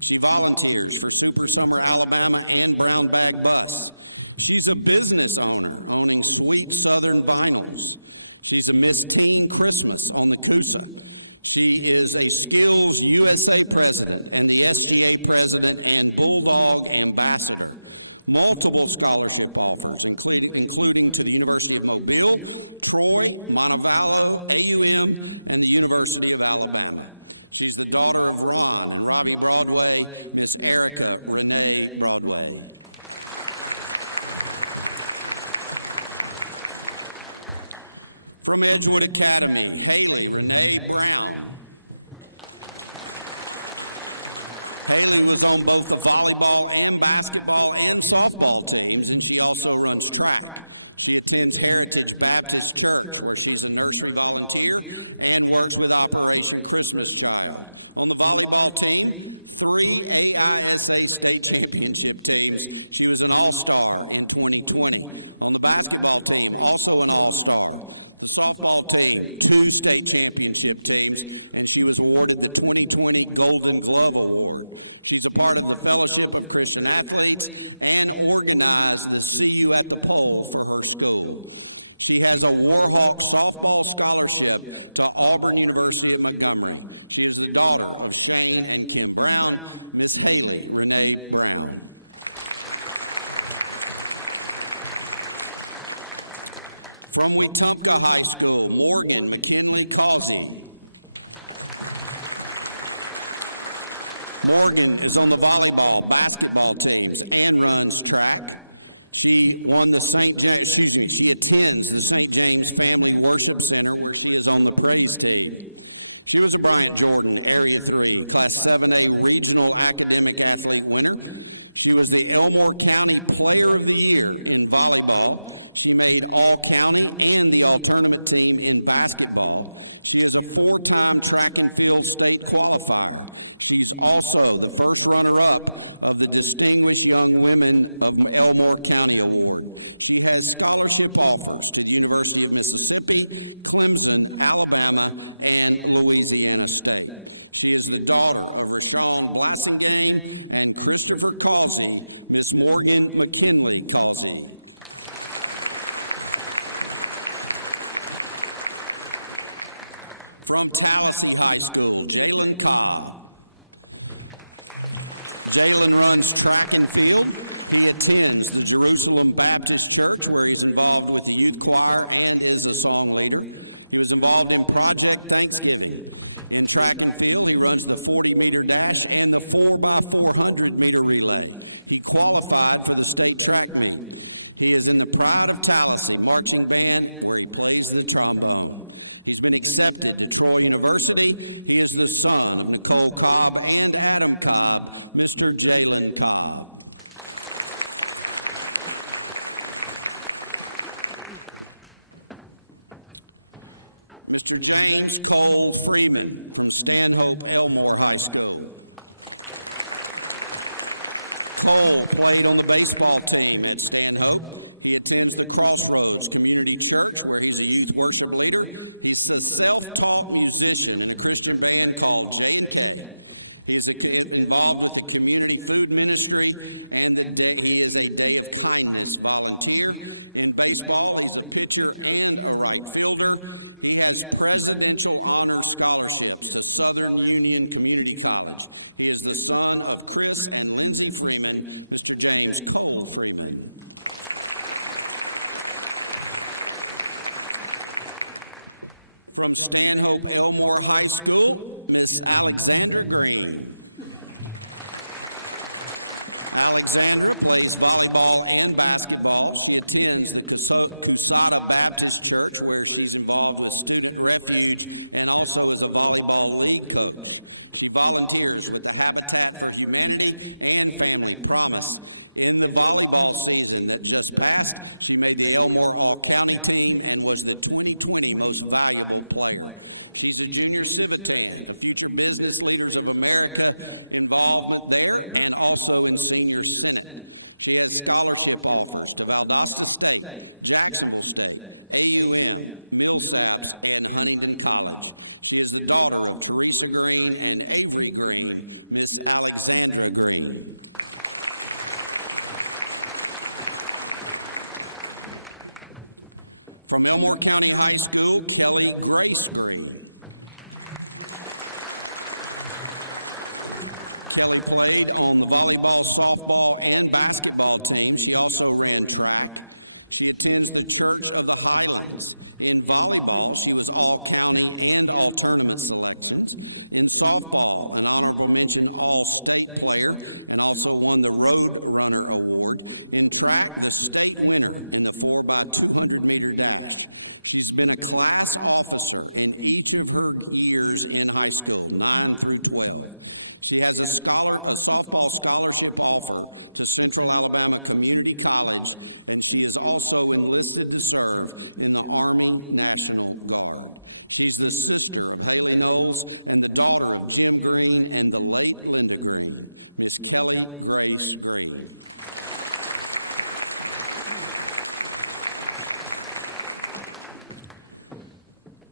She volunteers for Super Summer Alabama and Brown Bag Bus. She's a business owner, owning Sweet Southern Vinyls. She's a Miss Teen Christmas on the Coosa. She is a Skills USA president and the SGA president and Bulldog ambassador. Multiple scholarship offers, including to the University of Mobile, Troy, Montevallo, AUM, and the University of Alabama. She's the daughter of Ron and Robbie Broadway, Miss Erica Renee Broadway. From Edgewood Academy, Haley Renee Brown. Haley was on both the volleyball and basketball and softball teams, and she also runs track. She attends Heritage Baptist Church, where she's a nursery volunteer and works with Operation Christmas Child. On the volleyball team, 3 AISA state championship teams. She was an all-star in 2020. On the basketball team, also an all-star. The softball team, 2 state championship teams, and she was awarded the 2020 Golden Glove Award. She's a part of the Fellowship of Christian Athletes and organized the See You at the Pole for her school. She has a Warhawk softball scholarship to Auburn University at Montgomery. She is the daughter of Shane and Kim Brown, Miss Haley Renee Brown. From Wetumpka High School, Morgan McKinley Causey. Morgan is on the volleyball, basketball teams and runs track. She attends the St. James Family Worship Center, where she is on the praise team. She was a Bryant Jordan Area 3 Class 7A Regional Academic Athlete winner. She was the Elmore County Player of the Year in volleyball. She made All-County and the All-Tournament team in basketball. She is a 4-time track and field state qualifier. She's also the first runner-up of the Distinguished Young Women of Elmore County Award. She has scholarship offers to the University of Mississippi, Clemson, Alabama, and Louisiana State. She is the daughter of Rashawn Blassingame and Christopher Causey, Miss Morgan McKinley Causey. From Tallahassee High School, Jalen Cobb. Jalen runs track and field. He attends the Jerusalem Baptist Church, where he's involved with the youth choir and is a song leader. He was involved in Project Thanksgiving. In track and field, he runs the 40-meter dash and the 4x400-meter relay. He qualified for the state track meet. He is in the Pride of Tallahassee marching band, where he plays the trombone. He's been accepted to Troy University. He is the son of Nicole Cobb and Adam Cobb, Mr. Jalen Cobb. Mr. James Cole Freeman from Stanhope Elmore High School. Cole played on the baseball team at Stanhope. He attends the Crossroads Community Church, where he's a youth worship leader. He's a self-taught musician in a Christian band called J&K. He is involved with the community food ministry, and he is a Day of Kindness volunteer. In baseball, he's a pitcher and a right fielder. He has presidential honor scholarships to Southern Union Community College. He is the son of Chris and Lindsay Freeman, Mr. James Cole Freeman. From Stanhope Elmore High School, Miss Alexandra Green. Alexandra plays volleyball and basketball. She attends the Cusada Baptist Church, where she's involved with Student Refuge and also is a volleyball league coach. She volunteers with the Habitat for Humanity and Family Promise. In the volleyball season that just passed, she made the Elmore All-County team and was the 2020 Most Valuable Player. She's a junior Civitan, a Future Business Leaders of America involvement there, and also in Senior Senate. She has scholarship offers to Valdosta State, Jacksonville State, AUM, Millsaps, and Huntingdon College. She is the daughter of Teresa Green and Avery Green, Miss Alexandra Green. From Elmore County High School, Kelly Grace Green. Kelly played on the volleyball, softball, and basketball team. She also ran track. She attends the Church of the Highlands. In volleyball, she was all-county and all-tournament selections. In softball, an honorable mention all-state player and also won the Road Runner Award. In track, the state winner in the 4x200-meter dash. She's been a class officer in each of her years in high school, 9 through 12. She has a softball scholarship offer to Central Alabama Community College, and she is also enlisted to serve in the Army National Guard. She's the sister of Haley Knowles and the daughter of Jim Green and the late Linda Green, Miss Kelly Grace Green.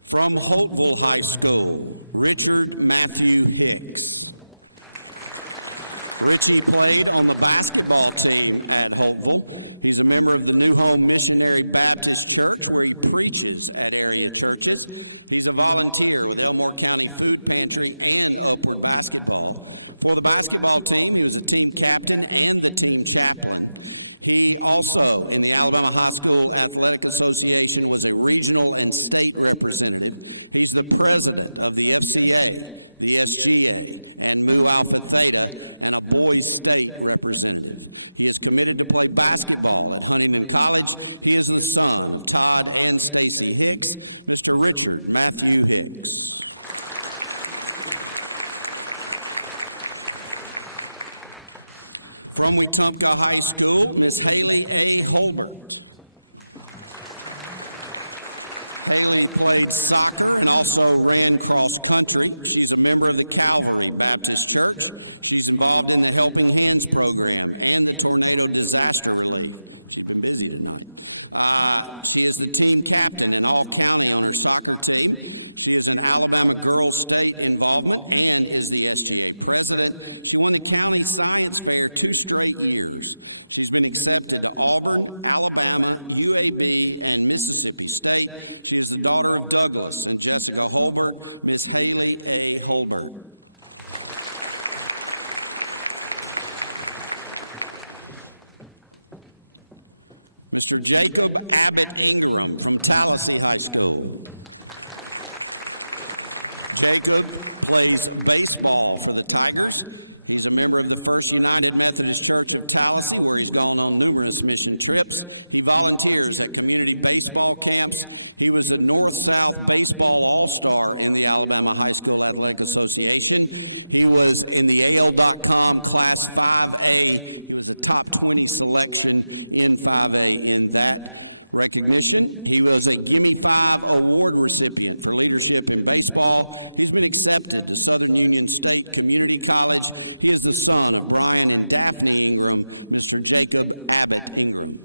From Holtville High School, Richard Matthew Hicks. Richie played on the basketball team at Holtville. He's a member of the New Home Missionary Baptist Church, where he preaches at area churches. He's a volunteer with Elmore County Food Pantry and Upward Basketball. For the basketball team, he was a team captain and the team chaplain. He also, in the Alabama High School Athletic Association, was a regional and state representative. He's the president of the FCA, the SGA, and Mu Alpha Theta, and a boys state representative. He is committed to play basketball at Huntington College. He is the son of Todd and Stacy Hicks, Mr. Richard Matthew Hicks. From Wetumpka High School, Miss Haley A. Holbert. Haley played soccer and also ran cross country. She's a member of the Calvary Baptist Church. She's involved in the Helping Hands program and the tornado disaster relief. She's been busy tonight. She is the team captain in all county on her soccer team. She is an Alabama Girls State involvement and is the SGA president. She won the county science fair 2 straight years. She's been accepted to Auburn, Alabama, UAB, and Mississippi State. She is the daughter of Douglas and Jessica Holbert, Miss Haley A. Holbert. Mr. Jacob Abbott Ingram from Tallahassee High School. Jacob plays baseball for the Tigers. He's a member of the First United Methodist Church of Tallahassee, where he's gone on numerous mission trips. He volunteers at community baseball camps. He was a North-South Baseball All-Star in the Alabama High School Athletic Association. He was in the AL.com Class 5A. He was a top 20 selection in 5A in that recognition. He was a Gimme 5 Award recipient for leadership in baseball. He's been accepted to Southern Union State Community College. He is the son of Brian and Daphne Ingram, Mr. Jacob Abbott Ingram.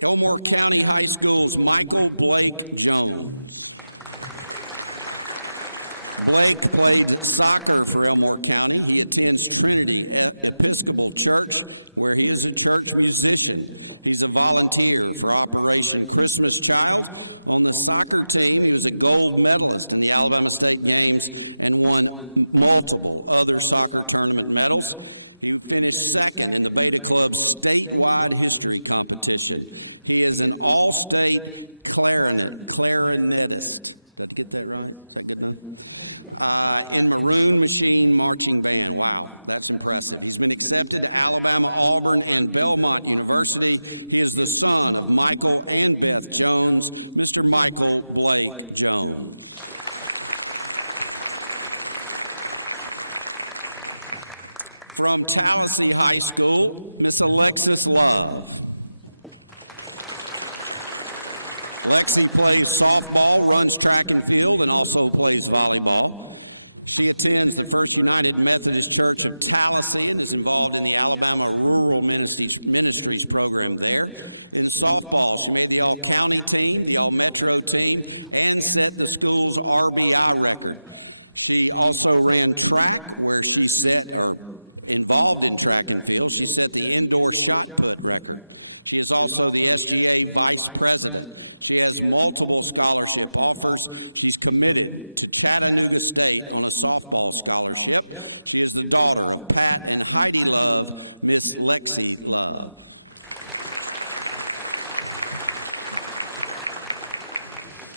Elmore County High School's Michael Blake Jones. Blake played soccer for Elmore County. He attends Trinity Episcopal Church, where he is a church musician. He's a volunteer for Operation Christmas Child. On the soccer team, he was a gold medalist in the Alabama State Games and won multiple other soccer tournament medals. He finished second in the Beta Club's statewide history competition. He is an all-state clarinetist. Did I get that right? Is that good enough? In Maroon Machine Marching Band. Wow, that's impressive. He's been accepted to Alabama, Auburn, and Belmont University. He is the son of Michael and Beth Jones, Mr. Michael Blake Jones. From Tallahassee High School, Miss Alexis Love. Lexi plays softball, runs track and field, and also plays volleyball. She attends the First United Methodist Church of Tallahassee and is involved in the Alabama Rural Ministries program there. In softball, she made the all-county team, the all-metro team, and set the school's RBI record. She also ran track, where she set, or involved in track and field. She set the indoor shot put record. She is also the SGA vice president. She has multiple scholarship offers. She's committed to Chattanooga State on a softball scholarship. She is the daughter of Pat and Heidi Love, Miss Lexi Love.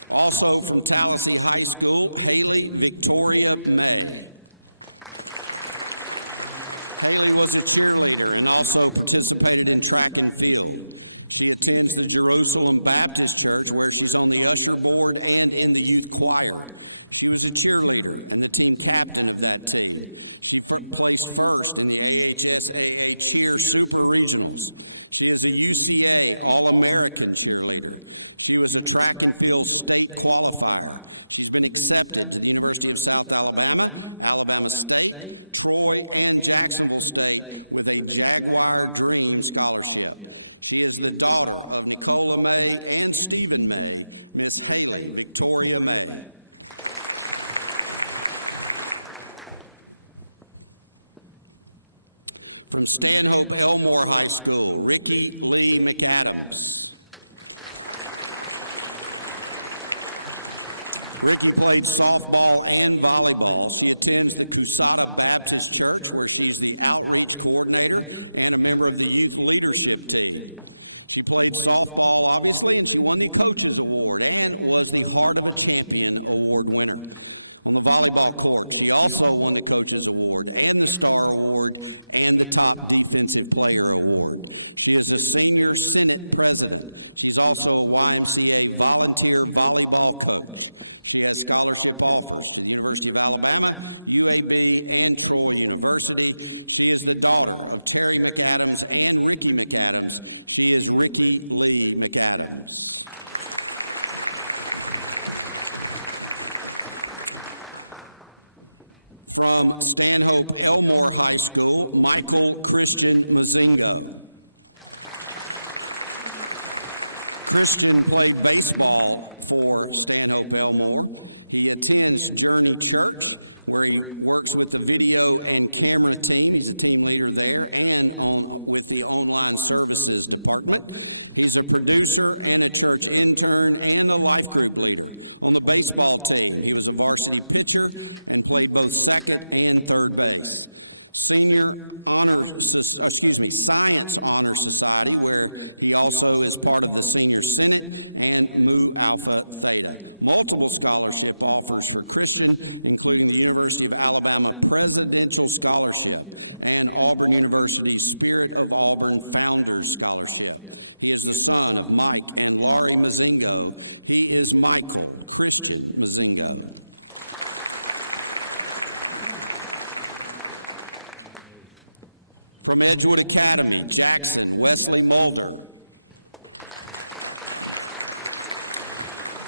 Also from Tallahassee High School, Haley Victoria May. Haley was a cheerleader and also participated in track and field. She attends the Jerusalem Baptist Church, where she's on the usher board and in the youth choir. She was a cheerleader and the team captain of that team. She placed first in the AHSAA Cheer Super Regionals. She is a UCA All-American cheerleader. She was a track and field state qualifier. She's been accepted to the University of South Alabama, Alabama State, Troy, and Jacksonville State with a Jaguar Dream Scholarship. She is the daughter of Nicola May and Stephen May, Miss Haley Victoria May. From Stanhope Elmore High School, Ricky Lee McAdams. Ricky played softball and volleyball. She attends the Cusada Baptist Church, where she's the outreach coordinator and a member of the youth leadership team. She played softball, obviously, and she won the Coaches Award and was the Heart of a Champion Award winner. On the volleyball court, she also won the Coaches Award and the Star Award and the Top Defensive Player Award. She is a senior Senate president. She's also a YMCA volunteer volleyball coach. She has scholarship offers to the University of Alabama, UAB, and Troy University. She is the daughter of Terry McAdams and Ricky McAdams. She is Ricky Lee McAdams. From Stanhope Elmore High School, Michael Christian Mazingo. Christian played baseball for Stanhope Elmore. He attends Journey Church, where he works with the video and camera team. He's a team leader there and with the online services department. He's a producer and a church intern and a life group leader. On the baseball team, he was a varsity pitcher and played both second and third base. Science Honor Society, where he also is part of the Senior Senate, and Mu Alpha Theta. Multiple scholarship offers for Christian, including the University of Alabama Presidential Scholarship and Auburn University's Spirit of Auburn Founders Scholarship. He is the son of Mike and Laurie Mazingo. He is Michael Christian Mazingo. From Edgewood Academy, Jackson Wesley Mulder.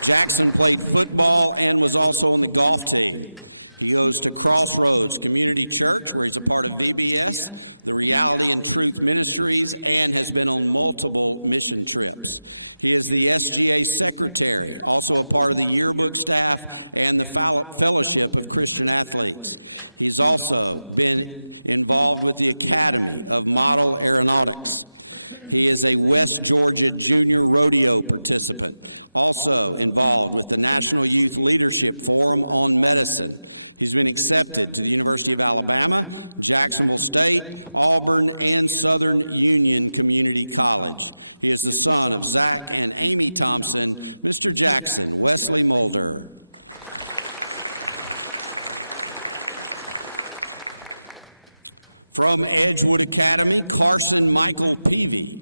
Jackson played football and was also on the golf team. He goes to Crossroads Community Church, where he's a part of VBS, the Reality and Truth Ministries, and has been on multiple mission trips. He is the SGA secretary, also a part of the yearbook staff and the Fellowship of Christian Athletes. He's also been involved with the Academy of Model Aeronautics. He is a West Georgia Junior Rodeo participant, also involved with the National Youth Leadership Forum on Medicine. He's been accepted to the University of Alabama, Jacksonville State, Auburn, and Southern Union Community College. He is the son of Zach and Amy Thompson. Mr. Jackson Wesley Mulder. From Edgewood Academy, Carson Michael Peavy.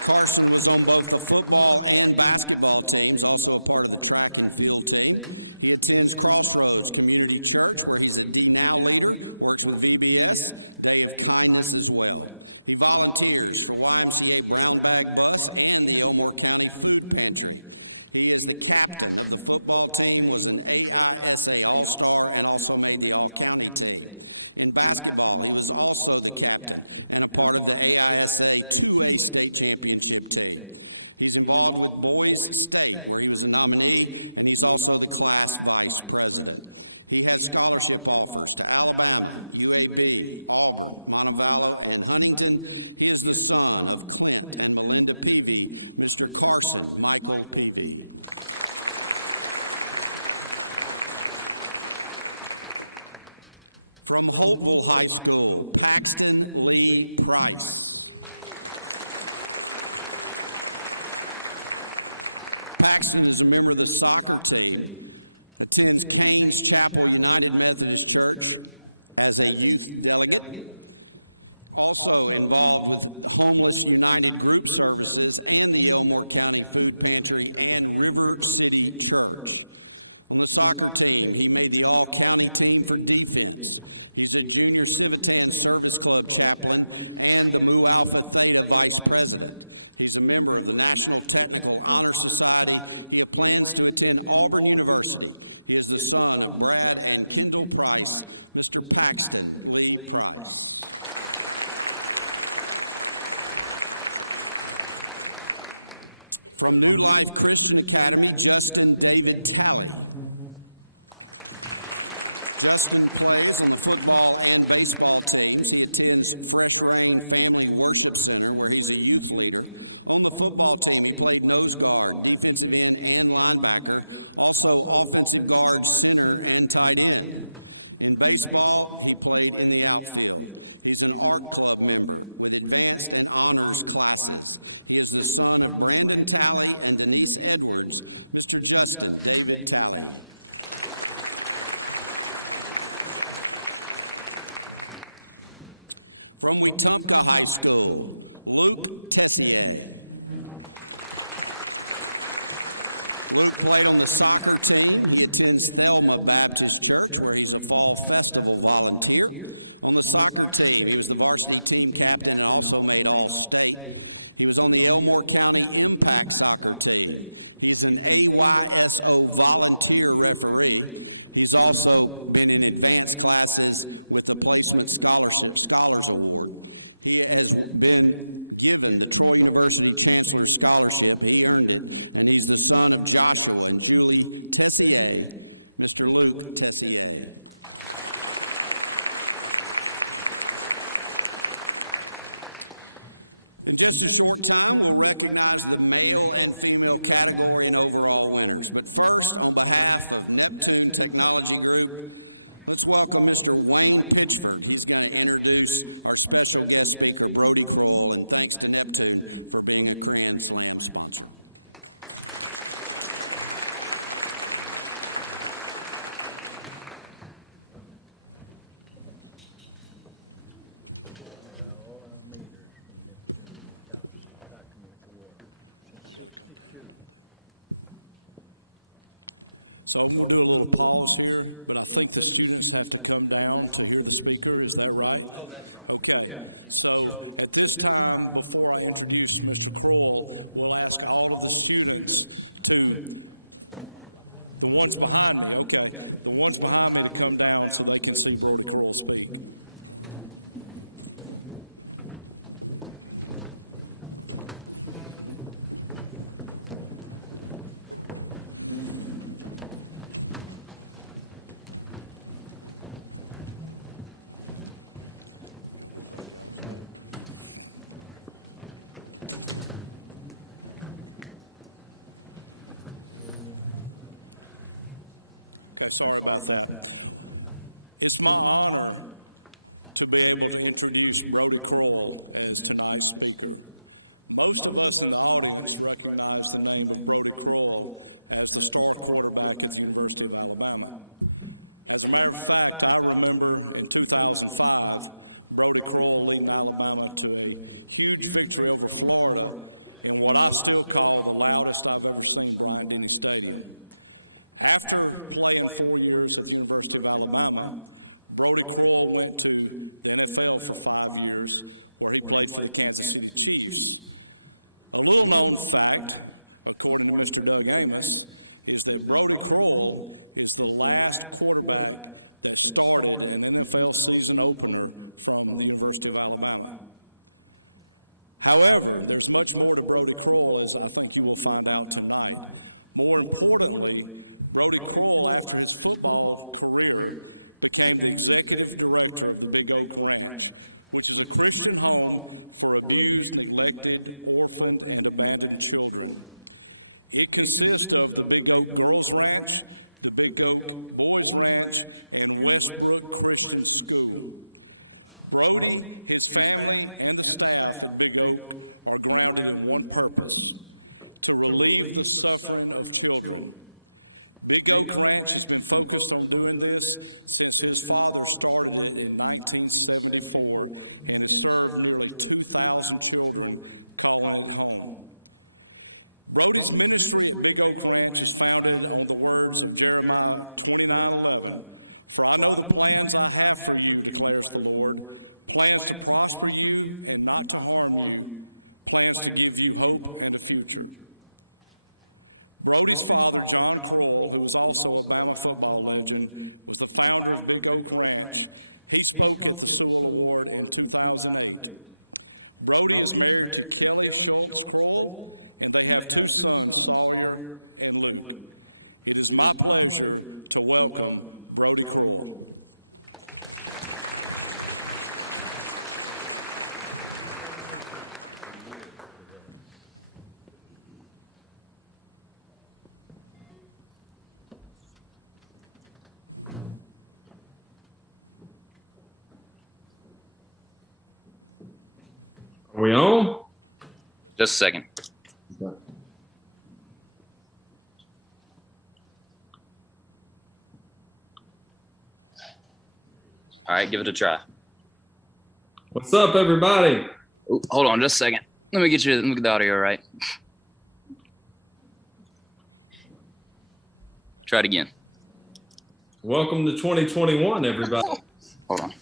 Carson was on both the football and basketball teams, also a part of the track and field team. He attends Crossroads Community Church, where he's a D Now leader, works with VBS, Day of Kindness as well. He volunteers for YMCA Brown Bag Bus and the Elmore County Food Pantry. He is the captain of the football team, was an AISA All-Star, and also made the All-County team. In basketball, he was also the captain and a part of the AISA 2A state championship team. He's involved with Boys State, where he was a nominee, and he's also the class vice president. He has scholarship offers to Alabama, UAB, Auburn, Montevallo, and Huntington. He is the son of Clint and Melinda Peavy, Mr. Carson Michael Peavy. From Holtville High School, Paxton Lee Price. Paxton is a member of the soccer team, attends Canes Chapel United Methodist Church as a youth delegate, also involved with Homeless United Group Services and the Elmore County Food Pantry and River City Church. On the soccer team, he made the all-county team for defense. He's a junior Civitan Service Club chaplain and the Mu Alpha Theta vice president. He's a member of the National Technical Honor Society. He plans to attend Auburn University. He is the son of Brad and Kendall Price, Mr. Paxton Lee Price. From New Life Christian Academy, Justin David Talley. Justin plays on the football and baseball teams. He attends Fresh Rain Family Worship Center, where he's a youth leader. On the football team, he played nose guard, defensive end, and linebacker, also offensive guard, center, and tight end. In baseball, he played in the outfield. He's an art club member with advanced and honors classes. He is the son of Brandon Talley and Denise Edwards, Mr. Justin David Talley. From Wetumpka High School, Luke Tessier. Luke played on the soccer team. He attends Thelma Baptist Church, where he's a fall festival volunteer. On the soccer team, he was the varsity team captain and also made All-State. He was on the Elmore County Impact soccer team. He's an AYSO volunteer referee. He's also been in advanced classes with the Placement Scholars Award. He has been given the Troy University Chancellor Scholarship. He earned it, and he's the son of Joshua and Julie Tessier, Mr. Luke Tessier. In just a short time, we'll recognize the male and female category and overall winners. But first, on behalf of Neptune Technology Group, let's welcome Mr. Wayne Pitchford. He's going to introduce our special guest speaker, Brody Kroll, and thanks to Neptune for being a Grand Slam sponsor. So we'll do a little pause here, but I think the students have to come down to hear the speaker. Is that right? Okay. So at this time, before I introduce Mr. Kroll, we'll ask all of the students to, the ones behind me, okay, the ones behind me to come down so they can see Brody Kroll speak. Okay, sorry about that. It's my honor to be able to introduce Brody Kroll as tonight's speaker. Most of us in the audience recognize the name of Brody Kroll as the star quarterback at the University of Alabama. As a matter of fact, I remember in 2005, Brody Kroll leading Alabama to a huge victory over Florida in what I still call the loudest I've ever seen Bryant-Denny Stadium. After playing 4 years at the University of Alabama, Brody Kroll went to the NFL for 5 years, where he played for the Kansas City Chiefs. A little known fact, according to Mr. Doug Amos, is that Brody Kroll is the last quarterback that started an NFL season opener from the University of Alabama. However, there's much more to Brody Kroll, as I think you will find out tonight. More importantly, Brody Kroll, after his football career, became the executive director of the Big Oak Ranch, which is a Christian home for abused, neglected, orphaned, and abandoned children. It consists of the Big Oak Girls Ranch, the Big Oak Boys Ranch, and Westbrook Christian School. Brody, his family, and the staff at Big Oak are grounded in one purpose: to relieve the suffering of children. Big Oak Ranch has been focused on doing this since his father started it in 1974 and has served nearly 2,000 children, calling it home. Brody's ministry at Big Oak Ranch is founded on the words of Jeremiah 29:11. For I know the plans I have for you, declares the Lord, plans to prosper you and not to harm you, plans to give you hope and a future. Brody's father, John Kroll, who was also a Bama football legend, was the founder of Big Oak Ranch. He spoke at the Sewell Award in 2008. Brody is married to Kelly Schultz Kroll, and they have two sons, Sawyer and Luke. It is my pleasure to welcome Brody Kroll. Are we on? Just a second. Okay. All right, give it a try. What's up, everybody? Ooh, hold on just a second. Let me get the audio right. Try it again. Welcome to 2021, everybody. Hold on.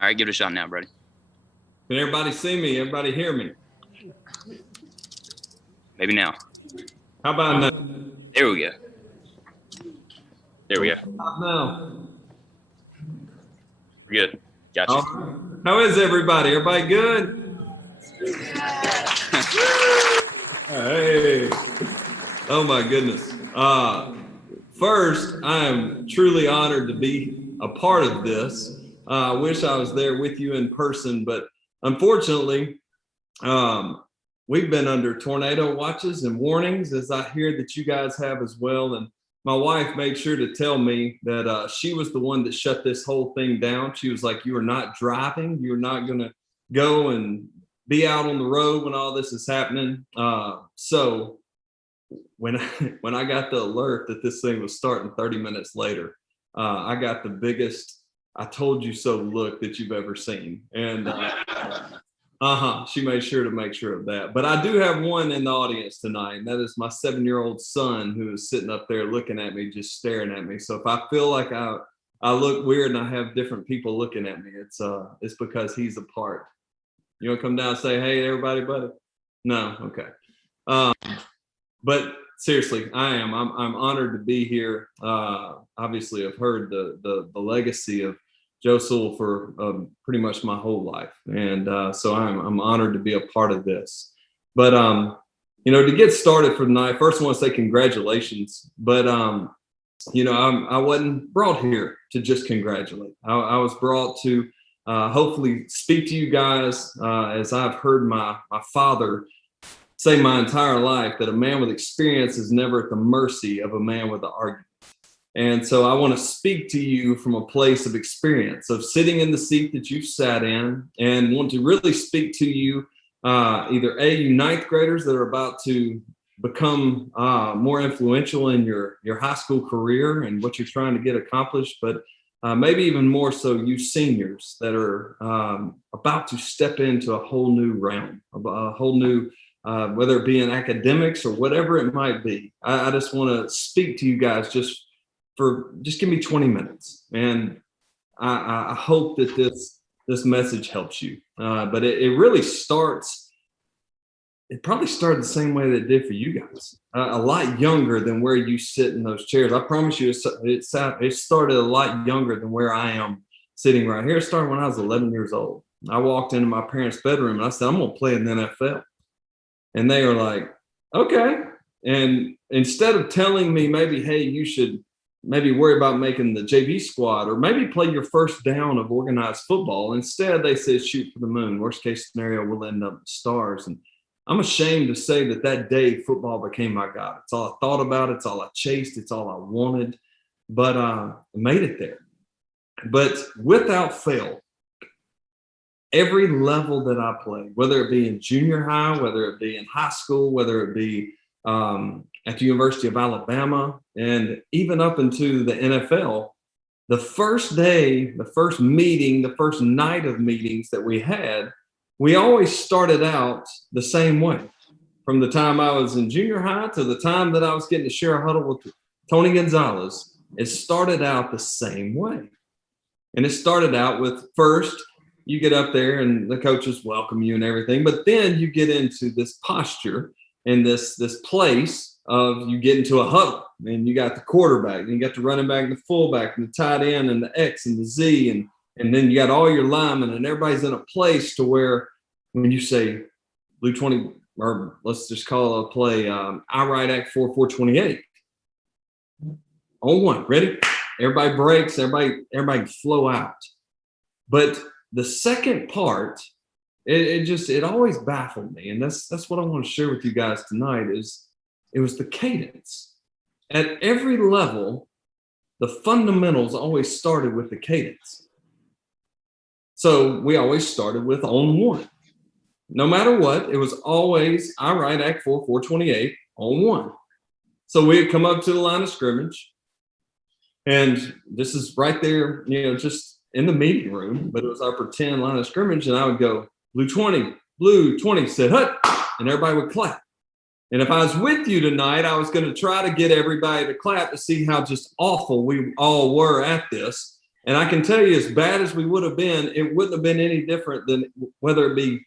All right, give it a shot now, Brody. Can everybody see me? Everybody hear me? Maybe now. How about now? There we go. There we go. Now. Good. Gotcha. How is everybody? Everybody good? Hey. Oh my goodness. First, I am truly honored to be a part of this. I wish I was there with you in person, but unfortunately, we've been under tornado watches and warnings, as I hear that you guys have as well. And my wife made sure to tell me that she was the one that shut this whole thing down. She was like, you are not driving. You're not going to go and be out on the road when all this is happening. So when I got the alert that this thing was starting 30 minutes later, I got the biggest I told you so look that you've ever seen. And she made sure to make sure of that. But I do have one in the audience tonight, and that is my 7-year-old son, who is sitting up there looking at me, just staring at me. So if I feel like I look weird and I have different people looking at me, it's because he's a part. You want to come down and say, hey, everybody, buddy? No? Okay. But seriously, I'm honored to be here. Obviously, I've heard the legacy of Joe Sewell for pretty much my whole life, and so I'm honored to be a part of this. But to get started for tonight, first I want to say congratulations. But I wasn't brought here to just congratulate. I was brought to hopefully speak to you guys, as I've heard my father say my entire life, that a man with experience is never at the mercy of a man with an argument. And so I want to speak to you from a place of experience, of sitting in the seat that you've sat in, and want to really speak to you, either you ninth graders that are about to become more influential in your high school career and what you're trying to get accomplished, but maybe even more so you seniors that are about to step into a whole new realm, a whole new whether it be in academics or whatever it might be. I just want to speak to you guys just give me 20 minutes. And I hope that this message helps you. But it really starts it probably started the same way that it did for you guys. A lot younger than where you sit in those chairs. I promise you, it started a lot younger than where I am sitting right here. It started when I was 11 years old. I walked into my parents' bedroom and I said, I'm going to play in the NFL. And they were like, okay. And instead of telling me maybe, hey, you should maybe worry about making the JV squad or maybe play your first down of organized football, instead they said, shoot for the moon. Worst case scenario, we'll end up with stars. And I'm ashamed to say that day football became my God. It's all I thought about. It's all I chased. It's all I wanted. But I made it there. But without fail, every level that I played, whether it be in junior high, whether it be in high school, whether it be at the University of Alabama, and even up into the NFL, the first day, the first meeting, the first night of meetings that we had, we always started out the same way. From the time I was in junior high to the time that I was getting to share a huddle with Tony Gonzalez, it started out the same way. And it started out with, first, you get up there and the coaches welcome you and everything, but then you get into this posture and this place of you get into a huddle and you got the quarterback and you got the running back and the fullback and the tight end and the X and the Z and then you got all your linemen and everybody's in a place to where when you say blue 20, or let's just call it a play, I right act 4-4-28. On one, ready? Everybody breaks, everybody flow out. But the second part, it always baffled me. And that's what I want to share with you guys tonight is it was the cadence. At every level, the fundamentals always started with the cadence. So we always started with on one. No matter what, it was always I right act 4-4-28 on one. So we'd come up to the line of scrimmage. And this is right there, just in the meeting room, but it was our pretend line of scrimmage. And I would go, blue 20, said, hut, and everybody would clap. And if I was with you tonight, I was going to try to get everybody to clap to see how just awful we all were at this. And I can tell you, as bad as we would have been, it wouldn't have been any different than whether it be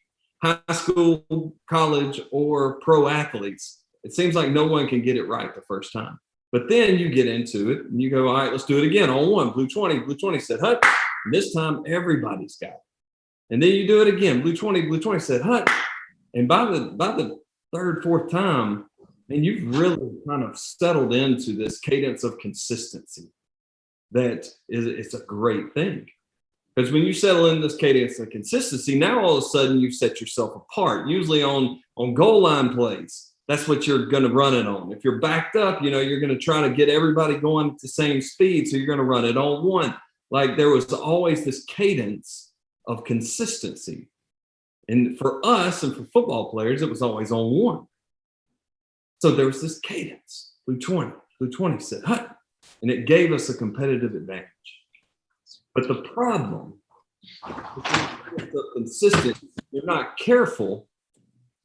high school, college, or pro athletes. It seems like no one can get it right the first time. But then you get into it and you go, all right, let's do it again on one. Blue 20 said, hut. And this time everybody's got it. And then you do it again. Blue 20 said, hut. And by the third, fourth time, and you've really kind of settled into this cadence of consistency. It's a great thing. Because when you settle in this cadence of consistency, now all of a sudden you set yourself apart, usually on goal line plays. That's what you're going to run it on. If you're backed up, you're going to try to get everybody going at the same speed. So you're going to run it on one. Like there was always this cadence of consistency. And for us and for football players, it was always on one. So there was this cadence. Blue 20 said, hut. And it gave us a competitive advantage. But the problem with the consistency, if you're not careful,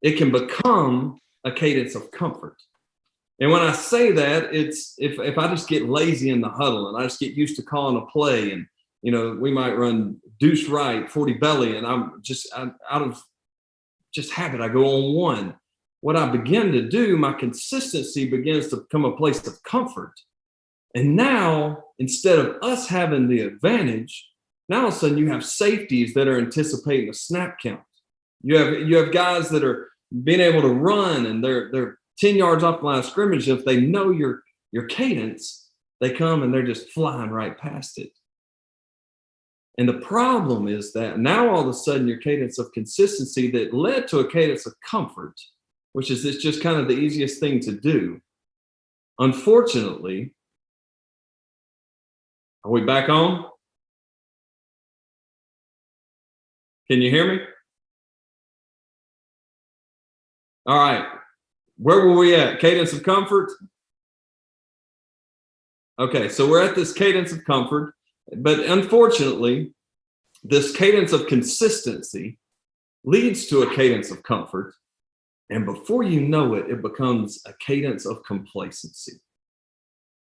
it can become a cadence of comfort. And when I say that, it's if I just get lazy in the huddle and I just get used to calling a play and, we might run deuce right, 40 belly, and I'm out of just habit, I go on one. What I begin to do, my consistency begins to become a place of comfort. And now, instead of us having the advantage, now all of a sudden you have safeties that are anticipating a snap count. You have guys that are being able to run and they're 10 yards off the line of scrimmage. If they know your cadence, they come and they're just flying right past it. And the problem is that now all of a sudden your cadence of consistency that led to a cadence of comfort, which is it's just kind of the easiest thing to do. Unfortunately, are we back on? Can you hear me? All right. Where were we at? Cadence of comfort? Okay, so we're at this cadence of comfort, but unfortunately, this cadence of consistency leads to a cadence of comfort, and before you know it, it becomes a cadence of complacency.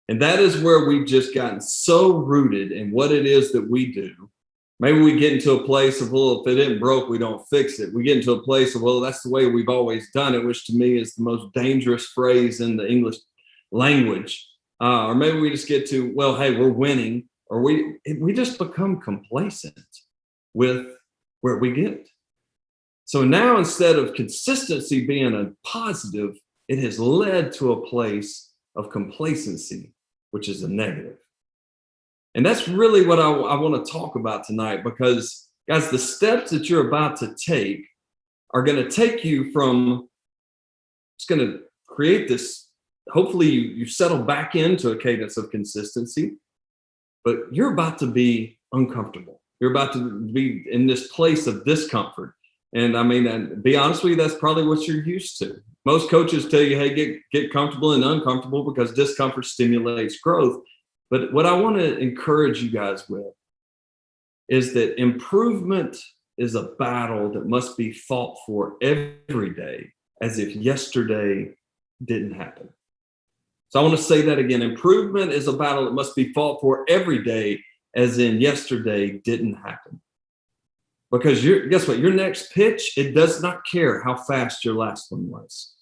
And that is where we've just gotten so rooted in what it is that we do. Maybe we get into a place of, well, if it isn't broke, we don't fix it. We get into a place of, well, that's the way we've always done it, which to me is the most dangerous phrase in the English language. Or maybe we just get to, well, hey, we're winning, or we just become complacent with where we get. So now, instead of consistency being a positive, it has led to a place of complacency, which is a negative. And that's really what I want to talk about tonight, because, guys, the steps that you're about to take are going to take you from, it's going to create this, hopefully you settle back into a cadence of consistency, but you're about to be uncomfortable. You're about to be in this place of discomfort. And I mean, and be honest with you, that's probably what you're used to. Most coaches tell you, hey, get comfortable and uncomfortable because discomfort stimulates growth. But what I want to encourage you guys with is that improvement is a battle that must be fought for every day, as if yesterday didn't happen. So I want to say that again. Improvement is a battle that must be fought for every day, as in yesterday didn't happen. Because guess what? Your next pitch, it does not care how fast your last one was.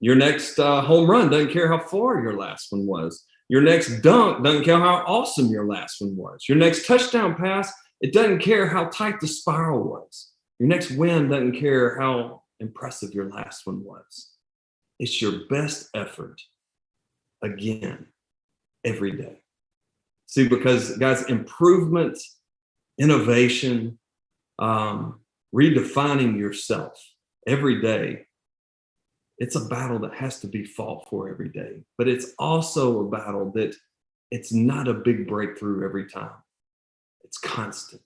Your next home run doesn't care how far your last one was. Your next dunk doesn't care how awesome your last one was. Your next touchdown pass, it doesn't care how tight the spiral was. Your next win doesn't care how impressive your last one was. It's your best effort again every day. See, because, guys, improvement, innovation, redefining yourself every day, it's a battle that has to be fought for every day. But it's also a battle that it's not a big breakthrough every time. It's constant.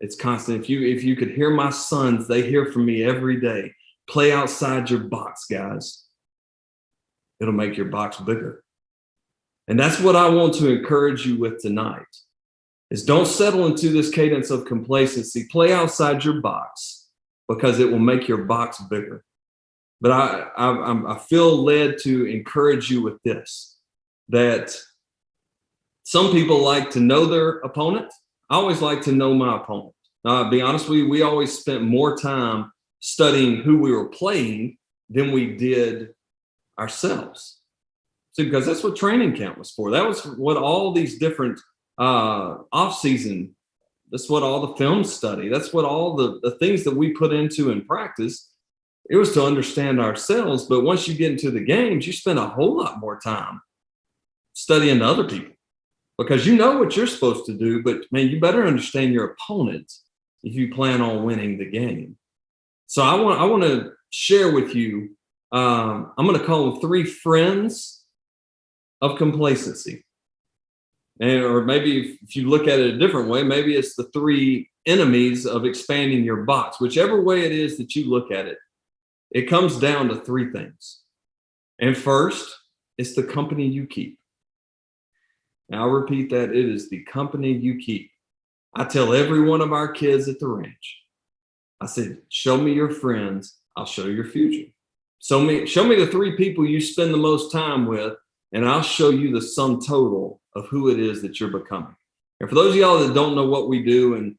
It's constant. If you could hear my sons, they hear from me every day. Play outside your box, guys. It'll make your box bigger. And that's what I want to encourage you with tonight, is don't settle into this cadence of complacency. Play outside your box, because it will make your box bigger. But I feel led to encourage you with this, that some people like to know their opponent. I always like to know my opponent. I'll be honest with you, we always spent more time studying who we were playing than we did ourselves. See, because that's what training camp was for. That was what all these different off-season, that's what all the film study, that's what all the things that we put into in practice. It was to understand ourselves. But once you get into the games, you spend a whole lot more time studying other people, because you know what you're supposed to do, but man, you better understand your opponent if you plan on winning the game. So I want to share with you, I'm going to call them 3 friends of complacency. Or maybe if you look at it a different way, maybe it's the 3 enemies of expanding your box. Whichever way it is that you look at it, it comes down to 3 things. And first, it's the company you keep. Now, I'll repeat that. It is the company you keep. I tell every one of our kids at the ranch, I said, show me your friends, I'll show your future. Show me the 3 people you spend the most time with, and I'll show you the sum total of who it is that you're becoming. And for those of y'all that don't know what we do and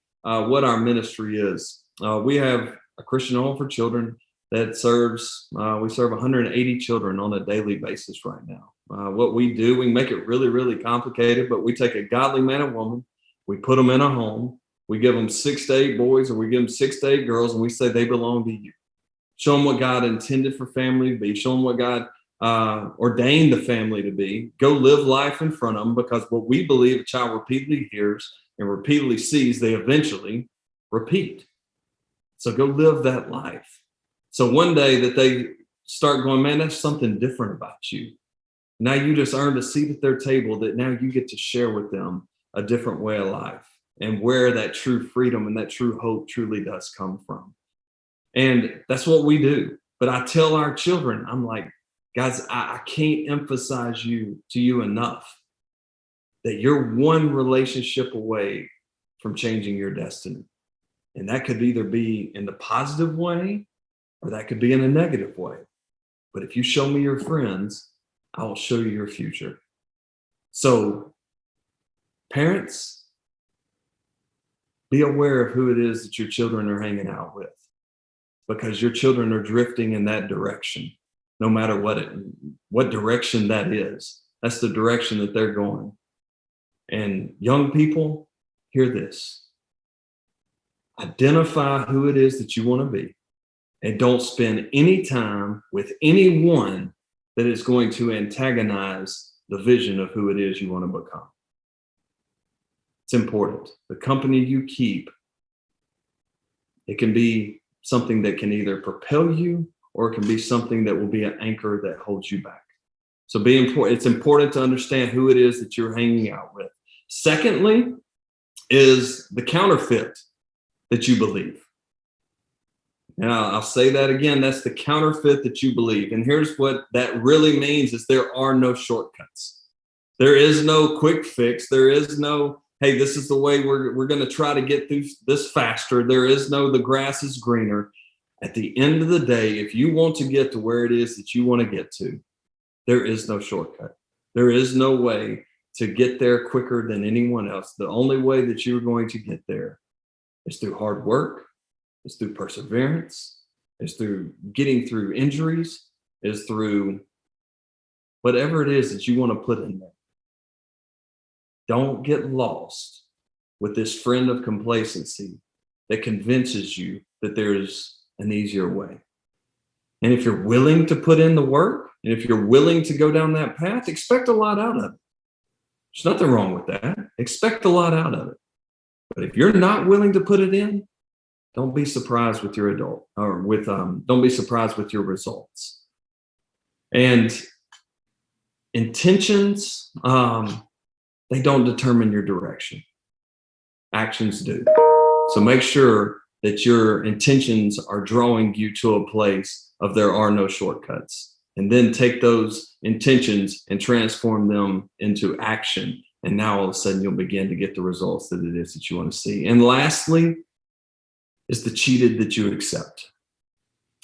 what our ministry is, we have a Christian home for children that we serve 180 children on a daily basis right now. What we do, we make it really, really complicated, but we take a godly man and woman, we put them in a home, we give them 6 to 8 boys, or we give them 6 to 8 girls, and we say they belong to you. Show them what God intended for family to be. Show them what God ordained the family to be. Go live life in front of them, because what we believe a child repeatedly hears and repeatedly sees, they eventually repeat. So go live that life. So one day that they start going, man, that's something different about you. Now you just earned a seat at their table that now you get to share with them a different way of life, and where that true freedom and that true hope truly does come from. And that's what we do. But I tell our children, I'm like, guys, I can't emphasize to you enough that you're one relationship away from changing your destiny. And that could either be in the positive way, or that could be in a negative way. But if you show me your friends, I will show you your future. So, parents, be aware of who it is that your children are hanging out with, because your children are drifting in that direction, no matter what direction that is. That's the direction that they're going. And young people, hear this. Identify who it is that you want to be, and don't spend any time with anyone that is going to antagonize the vision of who it is you want to become. It's important. The company you keep, it can be something that can either propel you, or it can be something that will be an anchor that holds you back. So it's important to understand who it is that you're hanging out with. Secondly, is the counterfeit that you believe. Now, I'll say that again, that's the counterfeit that you believe. And here's what that really means is there are no shortcuts. There is no quick fix. There is no, hey, this is the way we're going to try to get through this faster. There is no, the grass is greener. At the end of the day, if you want to get to where it is that you want to get to, there is no shortcut. There is no way to get there quicker than anyone else. The only way that you're going to get there is through hard work, is through perseverance, is through getting through injuries, is through whatever it is that you want to put in there. Don't get lost with this friend of complacency that convinces you that there's an easier way. And if you're willing to put in the work, and if you're willing to go down that path, expect a lot out of it. There's nothing wrong with that. Expect a lot out of it. But if you're not willing to put it in, don't be surprised with your don't be surprised with your results. And intentions, they don't determine your direction. Actions do. So make sure that your intentions are drawing you to a place of there are no shortcuts. And then take those intentions and transform them into action. And now all of a sudden you'll begin to get the results that it is that you want to see. And lastly, is the cheated that you accept.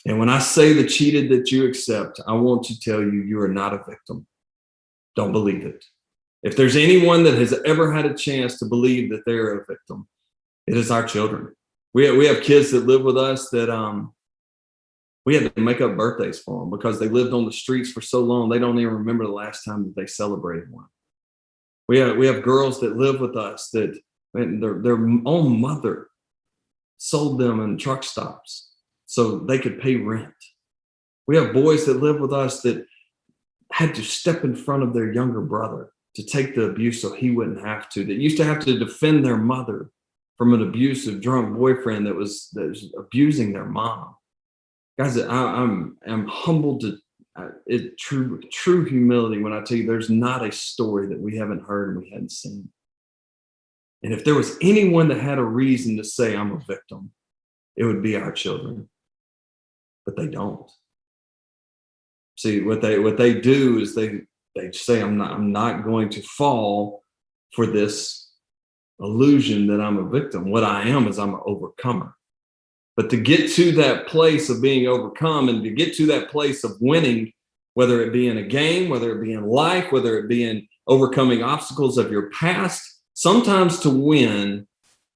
And when I say the cheated that you accept, I want to tell you, you are not a victim. Don't believe it. If there's anyone that has ever had a chance to believe that they're a victim, it is our children. We have kids that live with us that we had to make up birthdays for them because they lived on the streets for so long, they don't even remember the last time that they celebrated one. We have girls that live with us that their own mother sold them in truck stops so they could pay rent. We have boys that live with us that had to step in front of their younger brother to take the abuse so he wouldn't have to, that used to have to defend their mother from an abusive drunk boyfriend that was abusing their mom. Guys, I'm humbled to true humility when I tell you there's not a story that we haven't heard and we hadn't seen. And if there was anyone that had a reason to say I'm a victim, it would be our children. But they don't. See, what they do is they say I'm not going to fall for this illusion that I'm a victim. What I am is I'm an overcomer. But to get to that place of being overcome and to get to that place of winning, whether it be in a game, whether it be in life, whether it be in overcoming obstacles of your past, sometimes to win,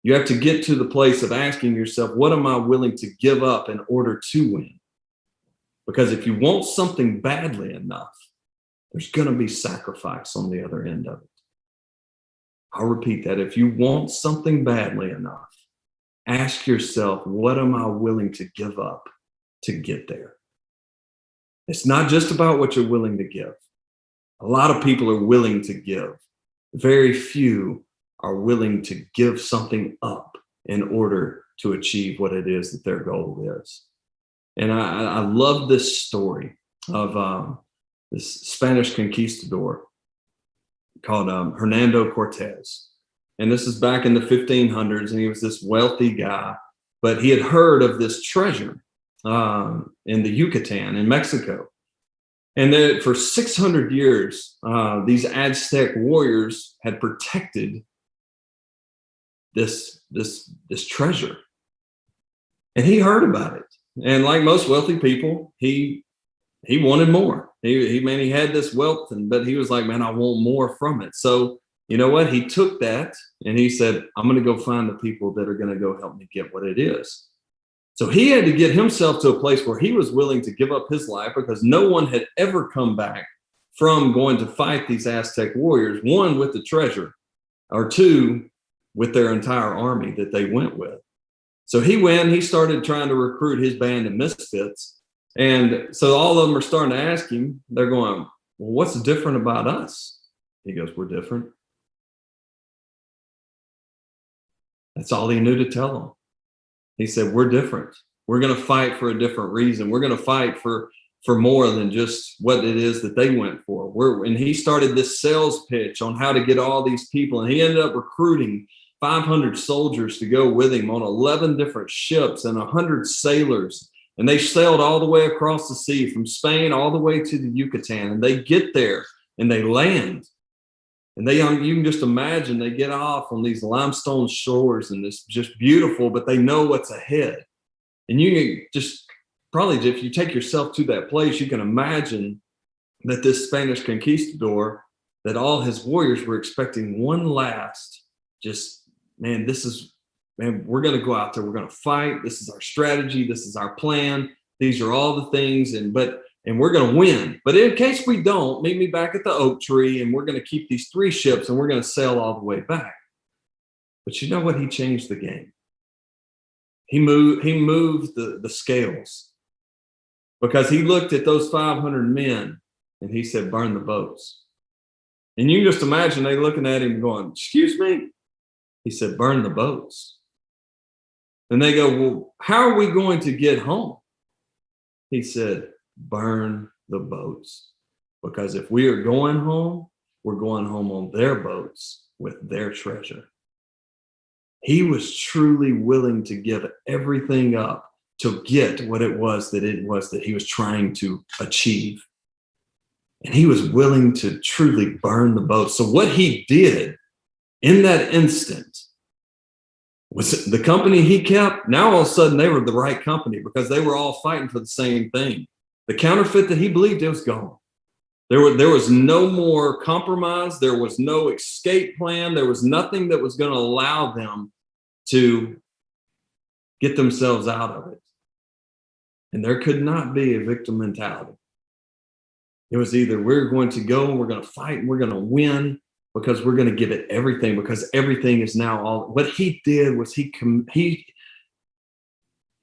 you have to get to the place of asking yourself, what am I willing to give up in order to win? Because if you want something badly enough, there's going to be sacrifice on the other end of it. I'll repeat that. If you want something badly enough, ask yourself, what am I willing to give up to get there? It's not just about what you're willing to give. A lot of people are willing to give. Very few are willing to give something up in order to achieve what it is that their goal is. And I love this story of this Spanish conquistador called Hernando Cortez. And this is back in the 1500s, and he was this wealthy guy, but he had heard of this treasure in the Yucatan in Mexico. And that for 600 years, these Aztec warriors had protected this treasure. And he heard about it. And like most wealthy people, he wanted more. He had this wealth, but he was like, man, I want more from it. So you know what? He took that and he said, I'm going to go find the people that are going to go help me get what it is. So he had to get himself to a place where he was willing to give up his life, because no one had ever come back from going to fight these Aztec warriors, one with the treasure, or two with their entire army that they went with. So he went, he started trying to recruit his band of misfits. And so all of them are starting to ask him, they're going, well, what's different about us? He goes, we're different. That's all he knew to tell them. He said, we're different. We're going to fight for a different reason. We're going to fight for more than just what it is that they went for. And he started this sales pitch on how to get all these people. And he ended up recruiting 500 soldiers to go with him on 11 different ships and 100 sailors. And they sailed all the way across the sea from Spain all the way to the Yucatan. And they get there and they land. And you can just imagine, they get off on these limestone shores and it's just beautiful, but they know what's ahead. And you just probably, if you take yourself to that place, you can imagine that this Spanish conquistador, that all his warriors were expecting one last, we're going to go out there, we're going to fight. This is our strategy. This is our plan. These are all the things. And we're going to win. But in case we don't, meet me back at the oak tree, and we're going to keep these 3 ships and we're going to sail all the way back. But you know what? He changed the game. He moved the scales, because he looked at those 500 men and he said, burn the boats. And you can just imagine they looking at him going, excuse me? He said, burn the boats. And they go, well, how are we going to get home? He said, burn the boats. Because if we are going home, we're going home on their boats with their treasure. He was truly willing to give everything up to get what it was that he was trying to achieve. And he was willing to truly burn the boat. So what he did in that instant was, the company he kept, now all of a sudden they were the right company, because they were all fighting for the same thing. The counterfeit that he believed, it was gone. There was no more compromise. There was no escape plan. There was nothing that was going to allow them to get themselves out of it. And there could not be a victim mentality. It was either we're going to go and we're going to fight and we're going to win, because we're going to give it everything, because everything is now all. What he did was he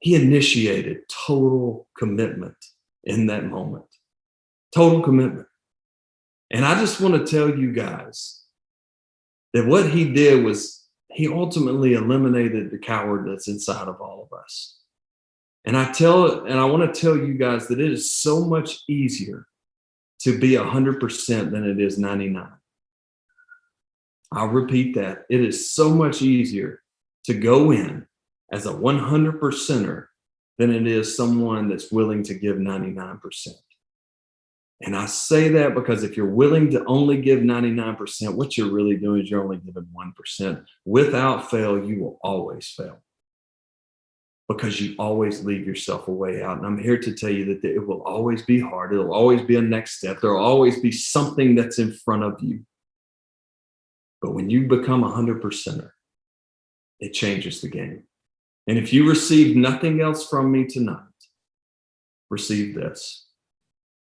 initiated total commitment in that moment. Total commitment. And I just want to tell you guys that what he did was he ultimately eliminated the coward that's inside of all of us. And I want to tell you guys that it is so much easier to be 100% than it is 99. I'll repeat that. It is so much easier to go in as a 100%er than it is someone that's willing to give 99%. And I say that because if you're willing to only give 99%, what you're really doing is you're only giving 1%. Without fail, you will always fail, because you always leave yourself a way out. And I'm here to tell you that it will always be hard. It'll always be a next step. There will always be something that's in front of you. But when you become 100%er, it changes the game. And if you receive nothing else from me tonight, receive this.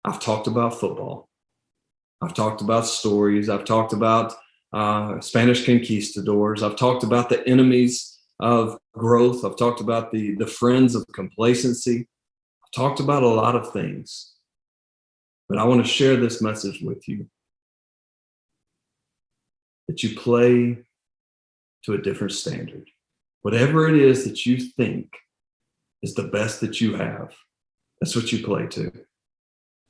I've talked about football. I've talked about stories. I've talked about Spanish conquistadors. I've talked about the enemies of growth. I've talked about the friends of complacency. I've talked about a lot of things. But I want to share this message with you, that you play to a different standard. Whatever it is that you think is the best that you have, that's what you play to.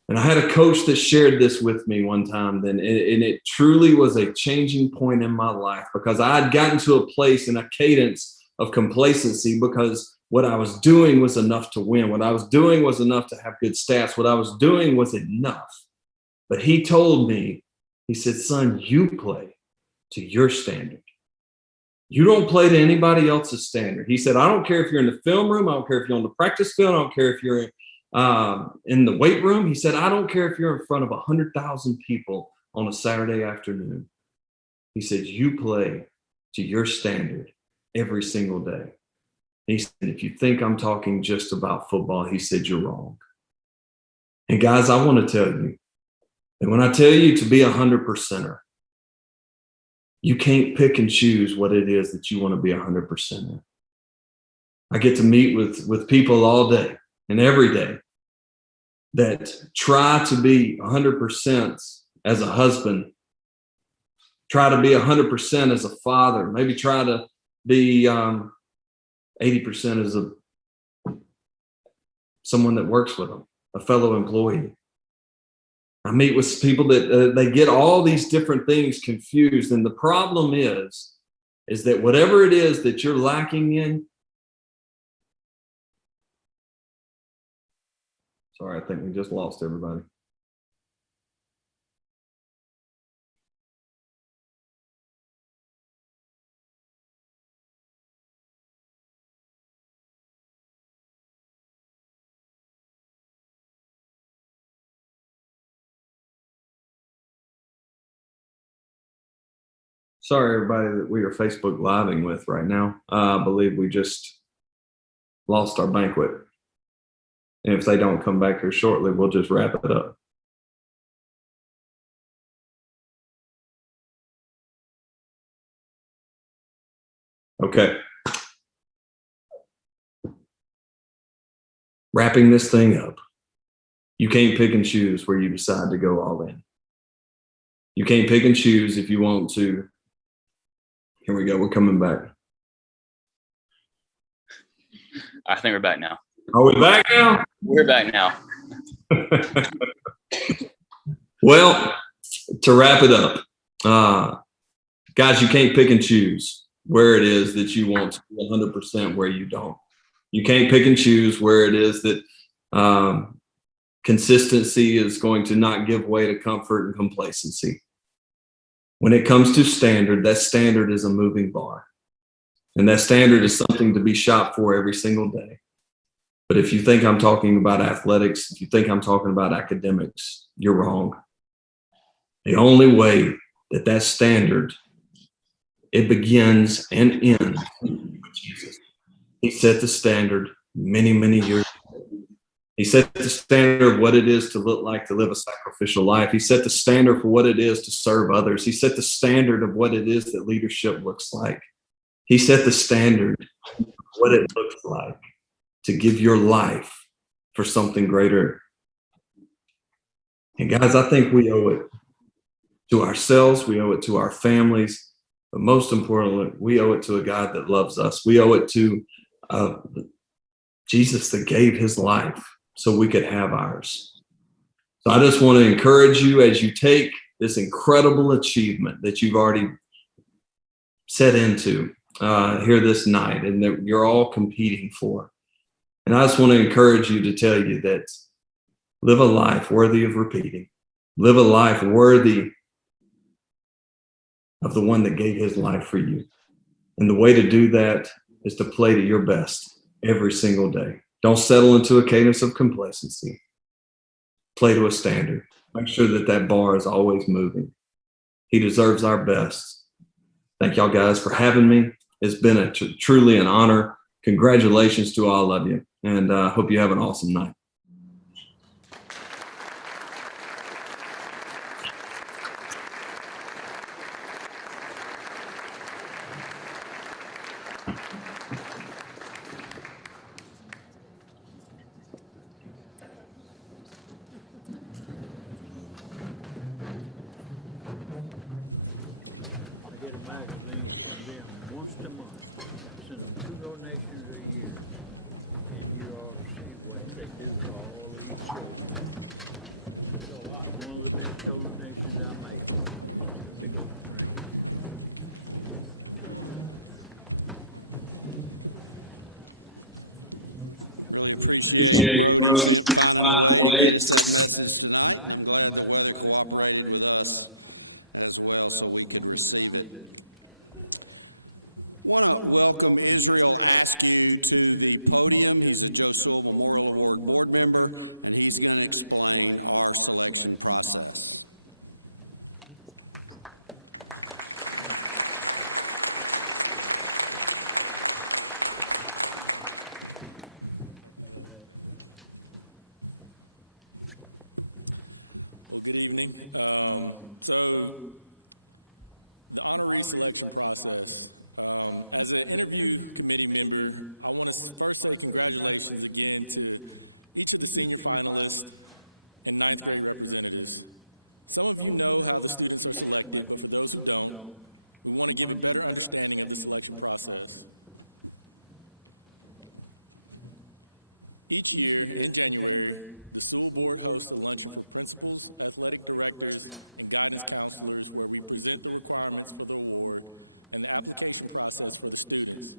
And I had a coach that shared this with me one time, and it truly was a changing point in my life, because I had gotten to a place in a cadence of complacency, because what I was doing was enough to win. What I was doing was enough to have good stats. What I was doing was enough. But he told me, he said, son, you play to your standard. You don't play to anybody else's standard. He said, I don't care if you're in the film room. I don't care if you're on the practice field. I don't care if you're in the weight room. He said, I don't care if you're in front of 100,000 people on a Saturday afternoon. He said, you play to your standard every single day. He said, if you think I'm talking just about football, he said, you're wrong. And guys, I want to tell you that when I tell you to be 100%er, you can't pick and choose what it is that you want to be 100%er. I get to meet with people all day and every day that try to be 100% as a husband, try to be 100% as a father, maybe try to be 80% as someone that works with them, a fellow employee. I meet with people that they get all these different things confused. And the problem is that whatever it is that you're lacking in, sorry, I think we just lost everybody. Sorry, everybody that we are Facebook Living with right now. I believe we just lost our banquet. And if they don't come back here shortly, we'll just wrap it up. Okay. Wrapping this thing up. You can't pick and choose where you decide to go all in. You can't pick and choose if you want to. Here we go. We're coming back. I think we're back now. Are we back now? We're back now. Well, to wrap it up, guys, you can't pick and choose where it is that you want to be 100% where you don't. You can't pick and choose where it is that consistency is going to not give way to comfort and complacency. When it comes to standard, that standard is a moving bar. And that standard is something to be shot for every single day. But if you think I'm talking about athletics, if you think I'm talking about academics, you're wrong. The only way that standard, it begins and ends with Jesus. He set the standard many, many years ago. He set the standard of what it is to look like to live a sacrificial life. He set the standard for what it is to serve others. He set the standard of what it is that leadership looks like. He set the standard of what it looks like to give your life for something greater. And guys, I think we owe it to ourselves. We owe it to our families. But most importantly, we owe it to a God that loves us. We owe it to Jesus that gave his life so we could have ours. So I just want to encourage you as you take this incredible achievement that you've already set into here this night and that you're all competing for. And I just want to encourage you to tell you that live a life worthy of repeating. Live a life worthy of the one that gave his life for you. And the way to do that is to play to your best every single day. Don't settle into a cadence of complacency. Play to a standard. Make sure that bar is always moving. He deserves our best. Thank y'all guys for having me. It's been truly an honor. Congratulations to all of you. And hope you have an awesome night. Really appreciate Brody finding a way to get us that message tonight, and I'm glad the weather cooperated with us as well so we could receive it. Want to welcome Israel Askew to the podium. He's a Joe Sewell Memorial Award board member, and he's going to explain our selection process. Well, good evening. So the honoree selection process. As an interview committee member, I want to first say congratulations again to each of the senior finalists and ninth grade representatives. Some of you know how the students are selected, but for those who don't, we want to give a better understanding of the selection process. Each year in January, the Sewell Board hosts a luncheon for principals, athletic directors, and guidance counselors where we present the requirements for the award and the application process for the students.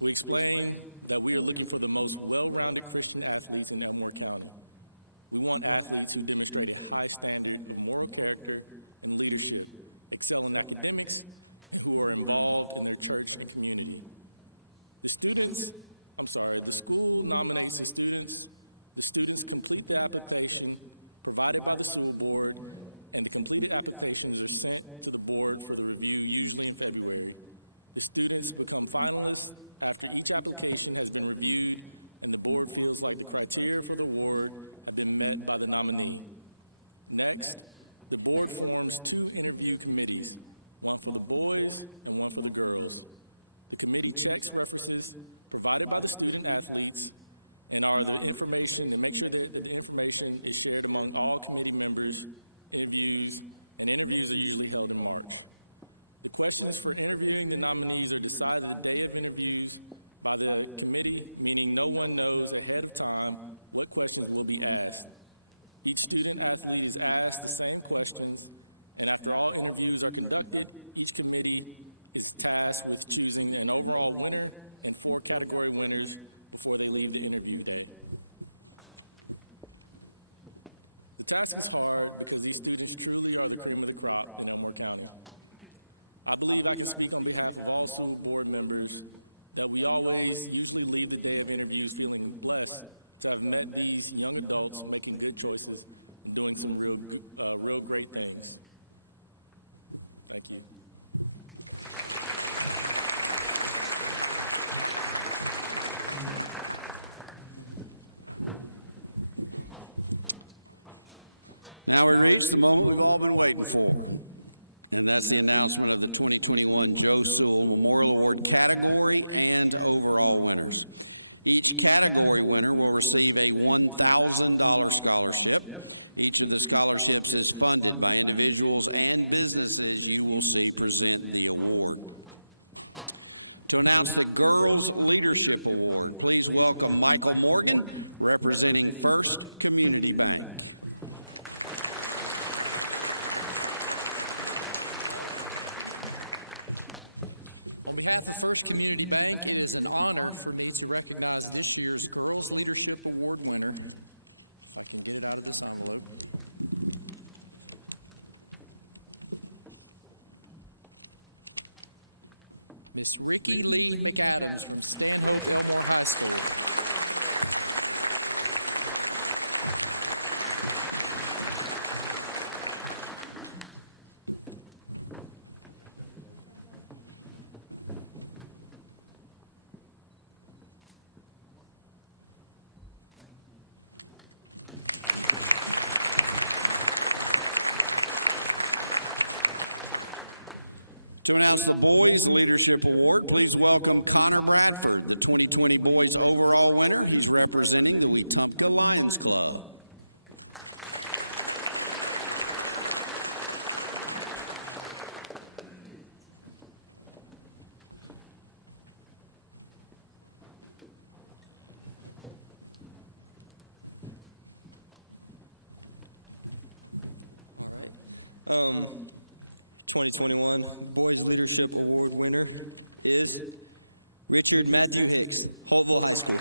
We explain that we are looking for the most well-rounded Christian athletes in Elmore County. We want athletes who demonstrate a high standard of moral character and leadership, excel in academics, and who are involved in their church and community. The school nominates the students complete the application provided by the Sewell Board, and the completed applications are sent to the board for the review, usually in February. The students become finalists after each application has been reviewed and the board feels like the criteria for the award have been met by the nominee. Next, the board forms 2 interview committees, one for the boys and one for the girls. The committee checks references provided by the student athletes and make sure that the information is shared among all committee members. Interviews are usually held in March. The questions for interviewing the nominees are decided the day of interviews by the committee, meaning no one knows ahead of time what questions will be asked. Each student athlete is asked the same questions, and after all interviews are conducted, each committee is tasked with choosing an overall winner and 4 category winners before they leave the interview day. The task is hard because these students truly are the cream of the crop in Elmore County. I believe I can speak on behalf of all Sewell Board members that we usually leave the day of interviews feeling blessed to have met these young adults making good choices and doing some real great things. Thank you. Now we reach the moment we've all been waiting for, and that's the announcement of the 2021 Joe Sewell Memorial Award category and overall winners. Each category winner will receive a $1,000 scholarship. Each of the scholarships is funded by individuals and businesses you will see present the award. To announce the Girls Leadership Award, please welcome Michael Morgan, representing First Community Bank. On behalf of First Community Bank, it is an honor for me to recognize this year's Girls Leadership Award winner. If I can get it out of this envelope. Miss Ricky Lee McAdams from Stanhope Elmore High School. To announce the Boys Leadership Award, please welcome Connor Bradford, the 2020 Boys Overall winner. He's representing the Wetumpka Lions Club. All right. 2021 Boys Leadership Award winner is Richard Matthew Hicks, Holtville High School.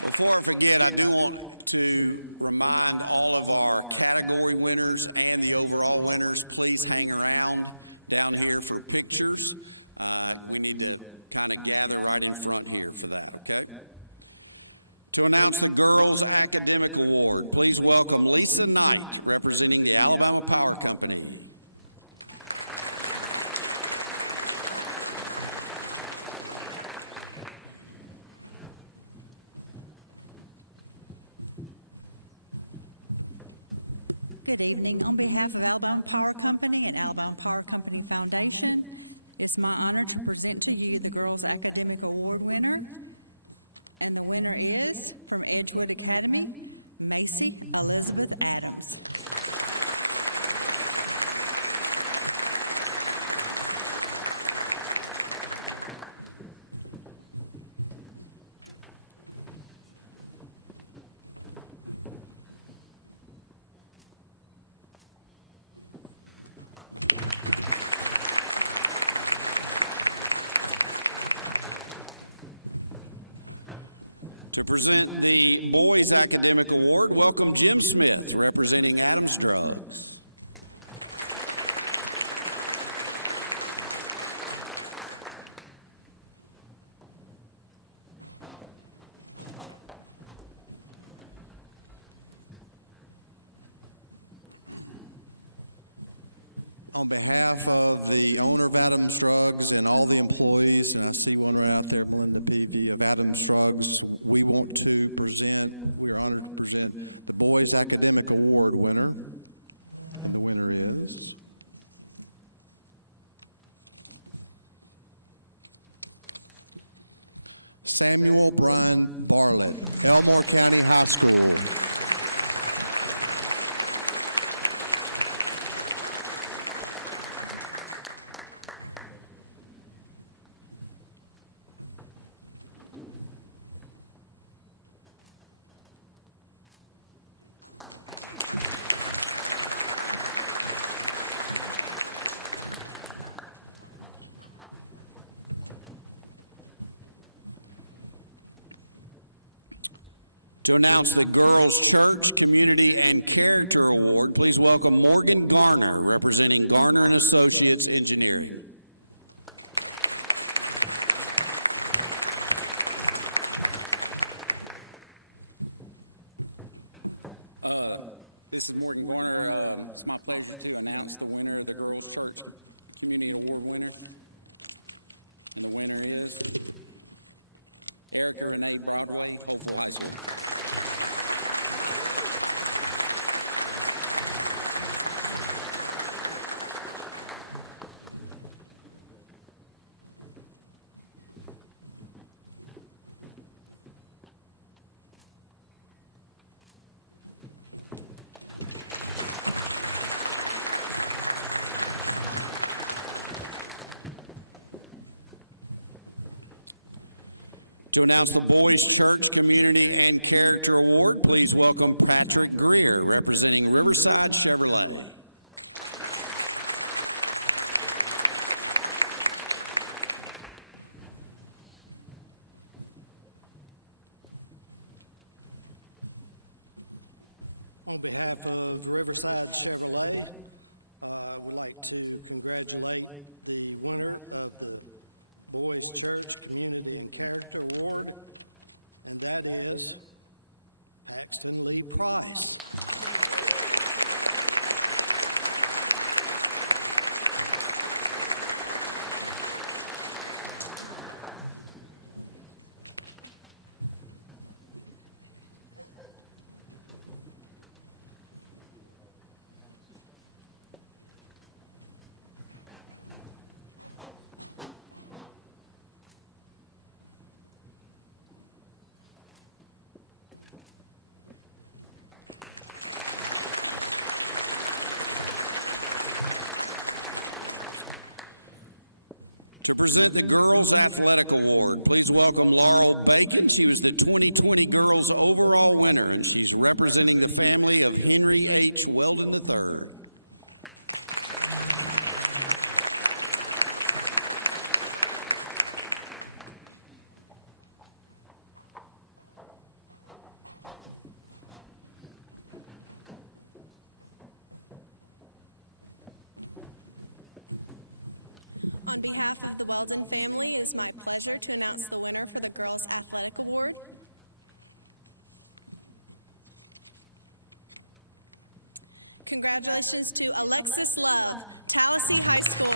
Before I forget, I do want to remind all of our category winners and the overall winners, please hang around down here for pictures. We need to kind of gather right in front here for that, okay? To announce the Girls Academic Award, please welcome Lisa Knight, representing the Alabama Power Company. Good evening. On behalf of Alabama Power Company and Alabama Power Company Foundation, it's my honor to present to you the Girls Academic Award winner. And the winner is, from Edgewood Academy, Macy Elizabeth Adams. To present the Boys Academic Award, welcome Jim Smith, representing Adams Drugs. On behalf of the owner of Adams Drugs and all the employees, and I see one right out there, Melinda Peavy of Adams Drugs, we are honored to present the Boys Academic Award winner. And the winner is Samuel Brian Barlett, Elmore County High School. To announce the Girls Church Community and Character Award, please welcome Morgan Garner, representing Garner and Associates Engineering. This is Morgan Garner. It's my pleasure to announce the winner of the Girls Church Community Award winner. And the winner is Erica Renee Broadway, Hopeful High School. To announce the Boys Church Community and Character Award, please welcome Patrick Greer, representing Riverside Chevrolet. On behalf of Riverside Chevrolet, I would like to congratulate the winner of the Boys Church Community and Character Award, and that is Paxton Lee Price. To present the Girls Athletic Award, please welcome Laurel Bacon. She was the 2020 Girls Overall winner, and she's representing the family of Henry H. Weldon III. On behalf of the Weldon family, it is my pleasure to announce the winner for the Girls Athletic Award. Congratulations to Alexis Love, Tallahassee High School.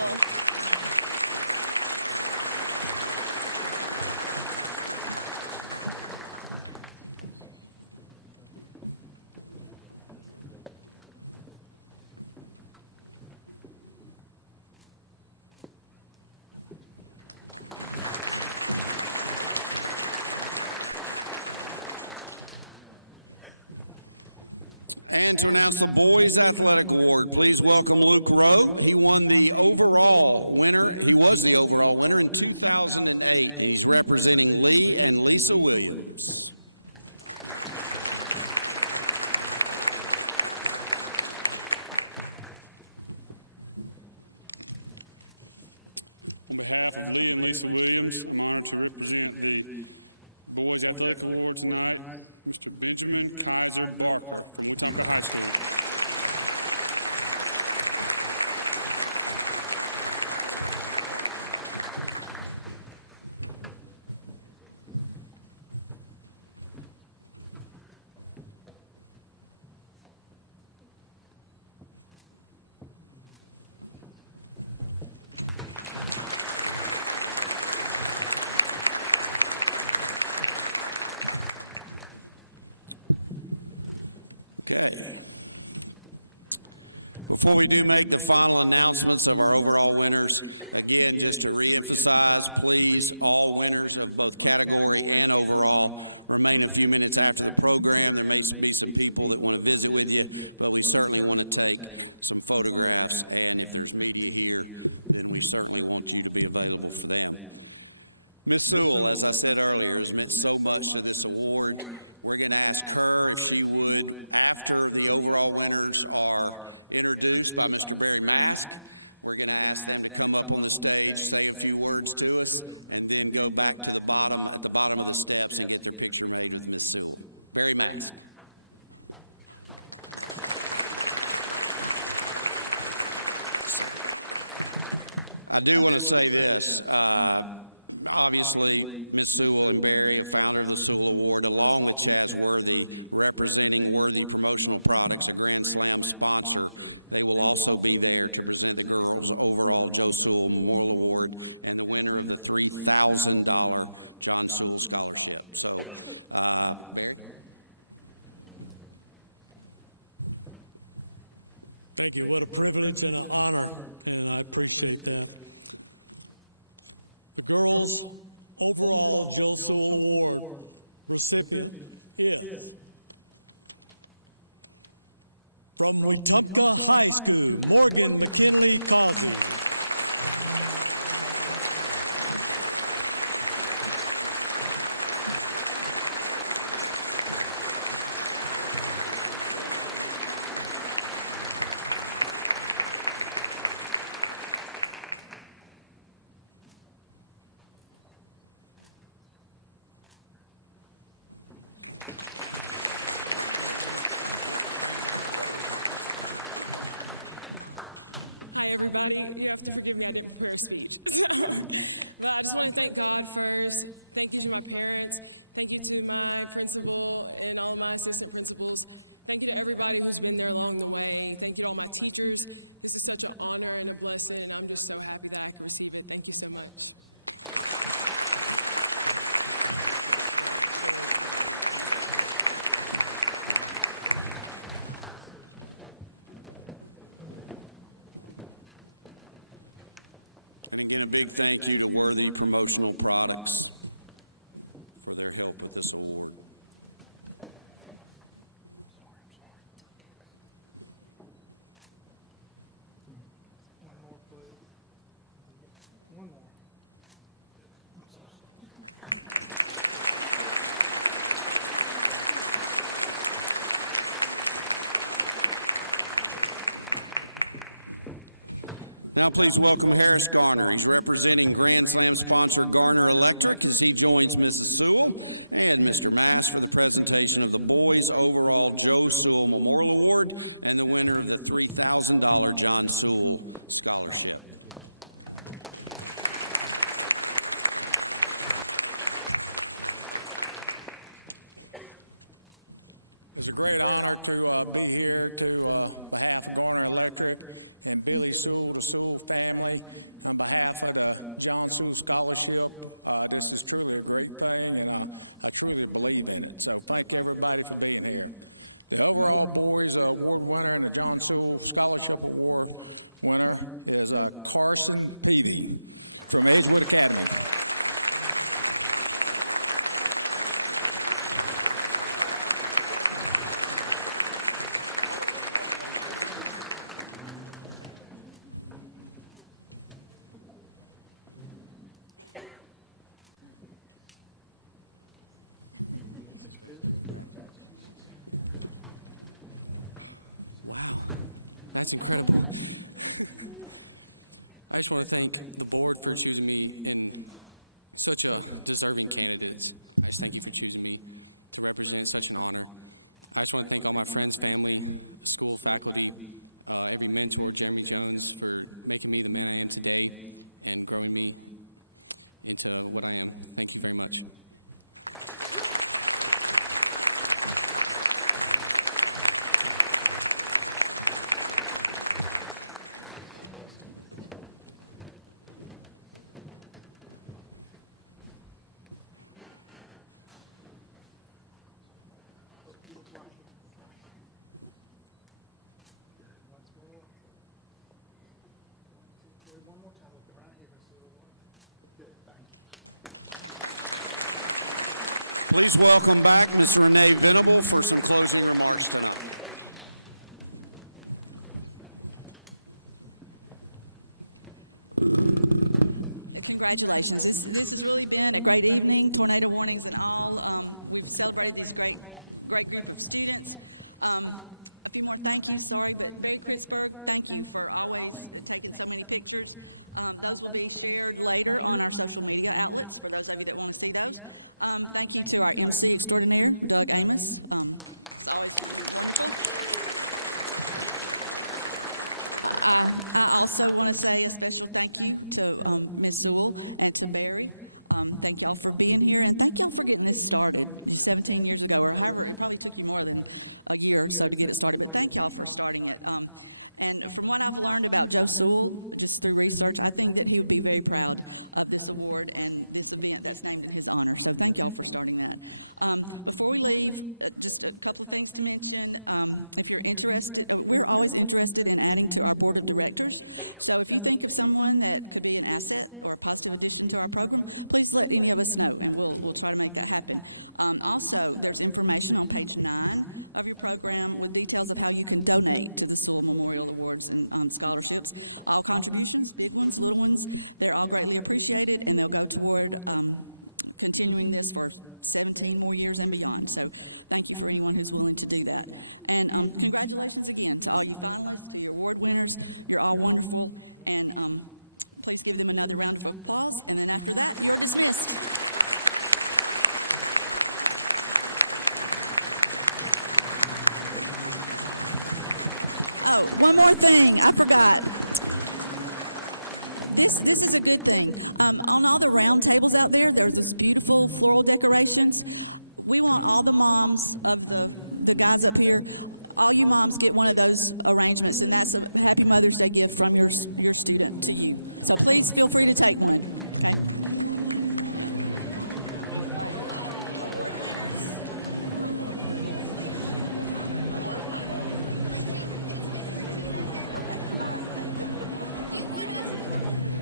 And to announce the Boys Athletic Award, please welcome Luke Rowe. He won the overall winner. He was the overall winner in 2008, and he's representing Lee and Lisa Williams. On behalf of Lee and Lisa Williams, I'm honored to represent the Boys Athletic Award tonight. Mr. Benjamin Kaiser Barker from Wetumpka High School. Okay. Before we do make the final announcements of our overall winners, again, just to reemphasize, please, all winners of both category and overall remain a few minutes after the program. There may be some people that want to visit with you, but we certainly want to take some photographs, and if there's media here, then we certainly want you to be available for them. Miss Sewell, as I said earlier, has meant so much to this award. We're going to ask her if she would, after the overall winners are introduced by Mr. Barry Mask, we're going to ask them to come up on the stage, say a few words to us, and then go back to the bottom, at the bottom of the steps, and get their picture made with Miss Sewell. Barry Mask. I do want to say this. Obviously, Ms. Sewell and Barry, a founder of the Sewell Award, along with Chaz Worthy, representing Worthy Promotional Products, a Grand Slam sponsor. They will also be there to present the girls' overall Joe Sewell Memorial Award and the winner of the $3,000 John Sewell Scholarship. So, Barry? Thank you. What a privilege and an honor, and I appreciate that. The girls' overall Joe Sewell Award recipient is from Wetumpka High School, Morgan McKinley Causey. Hi, everybody. You have to forgive me, I didn't prepare a speech. But I just want to thank God first. Thank you to my parents. Thank you to my principal and all of my assistant principals. Thank you to everybody who's been there along the way. Thank you to all my teachers. This is such an honor and a blessing, and I'm just so happy that I could receive it. Thank you so much. And again, a big thank you to Worthy Promotional Products for their help with this award. Now please welcome Harris Garner. He's representing Grand Slam sponsor Garner Electric as he joins Mrs. Sewell and Mr. Mass for the presentation of the Boys Overall Joe Sewell Memorial Award and the winner of the $3,000 John Sewell Scholarship. It's a great honor to be here to behalf of Garner Electric and Billy Sewell, the Sewell family. On behalf of the John Sewell Scholarship, this is truly a great thing, and I truly believe in it. So thank everybody for being here. The overall boys award winner and the John Sewell Scholarship Award winner is Carson Peavy from Edgewood Academy. Wow, that's incredible. I just want to thank the board for choosing me in such a deserving candidates. I just thank you for choosing me to represent such an honor. I just want to thank all my friends, family, school, faculty, every mentor, Jeremy Jones, for making me the man I am today and growing me into what I am. Thank you very much. Please welcome back Ms. Renee Venable for some closing remarks tonight. Congratulations. This has really been a great evening, tornado warnings and all. We've celebrated these great group of students. A few more thank yous, sorry, but Barry Kritzberg, thank you for always taking so many pictures. Those will be shared later on our social media outlets for those of you that want to see those. Thank you to our MC extraordinaire, Doug Amos. It's always wonderful. I also want to say a special thank you to Ms. Sewell and to Barry. Thank y'all for being here, and thank y'all for getting this started 17 years ago, or however, it probably took you more than a year or so to get it started, but thank y'all for starting it. And from what I've learned about Joe Sewell, just through research, I think that he would be very proud of this award and this event that's named in his honor. So thank y'all for starting that. Before we leave, just a couple of things to mention. If you're interested, we're always interested in adding to our board of directors. So if you think of someone that could be an asset or a positive addition to our program, please let any of us know, and we'll try to make that happen. Also, there's information on page 9 of your program with details of how you can donate to the Sewell Memorial Awards and scholarships. All contributions, big ones, little ones, they're all greatly appreciated, and they'll go toward continuing this for 17 more years and beyond. So thank you for anyone who's willing to do that. And congratulations again to all you finalists, to your award winners. You're all wonderful, and please give them another round of applause, and then after that, you're dismissed. Oh, one more thing, I forgot. This is a good thing. On all the round tables out there, there's those beautiful floral decorations. We want all the moms of the guys up here, all you moms get one of those arrangements, and that's a Happy Mother's Day gift from your student to you. So please feel free to take one, okay?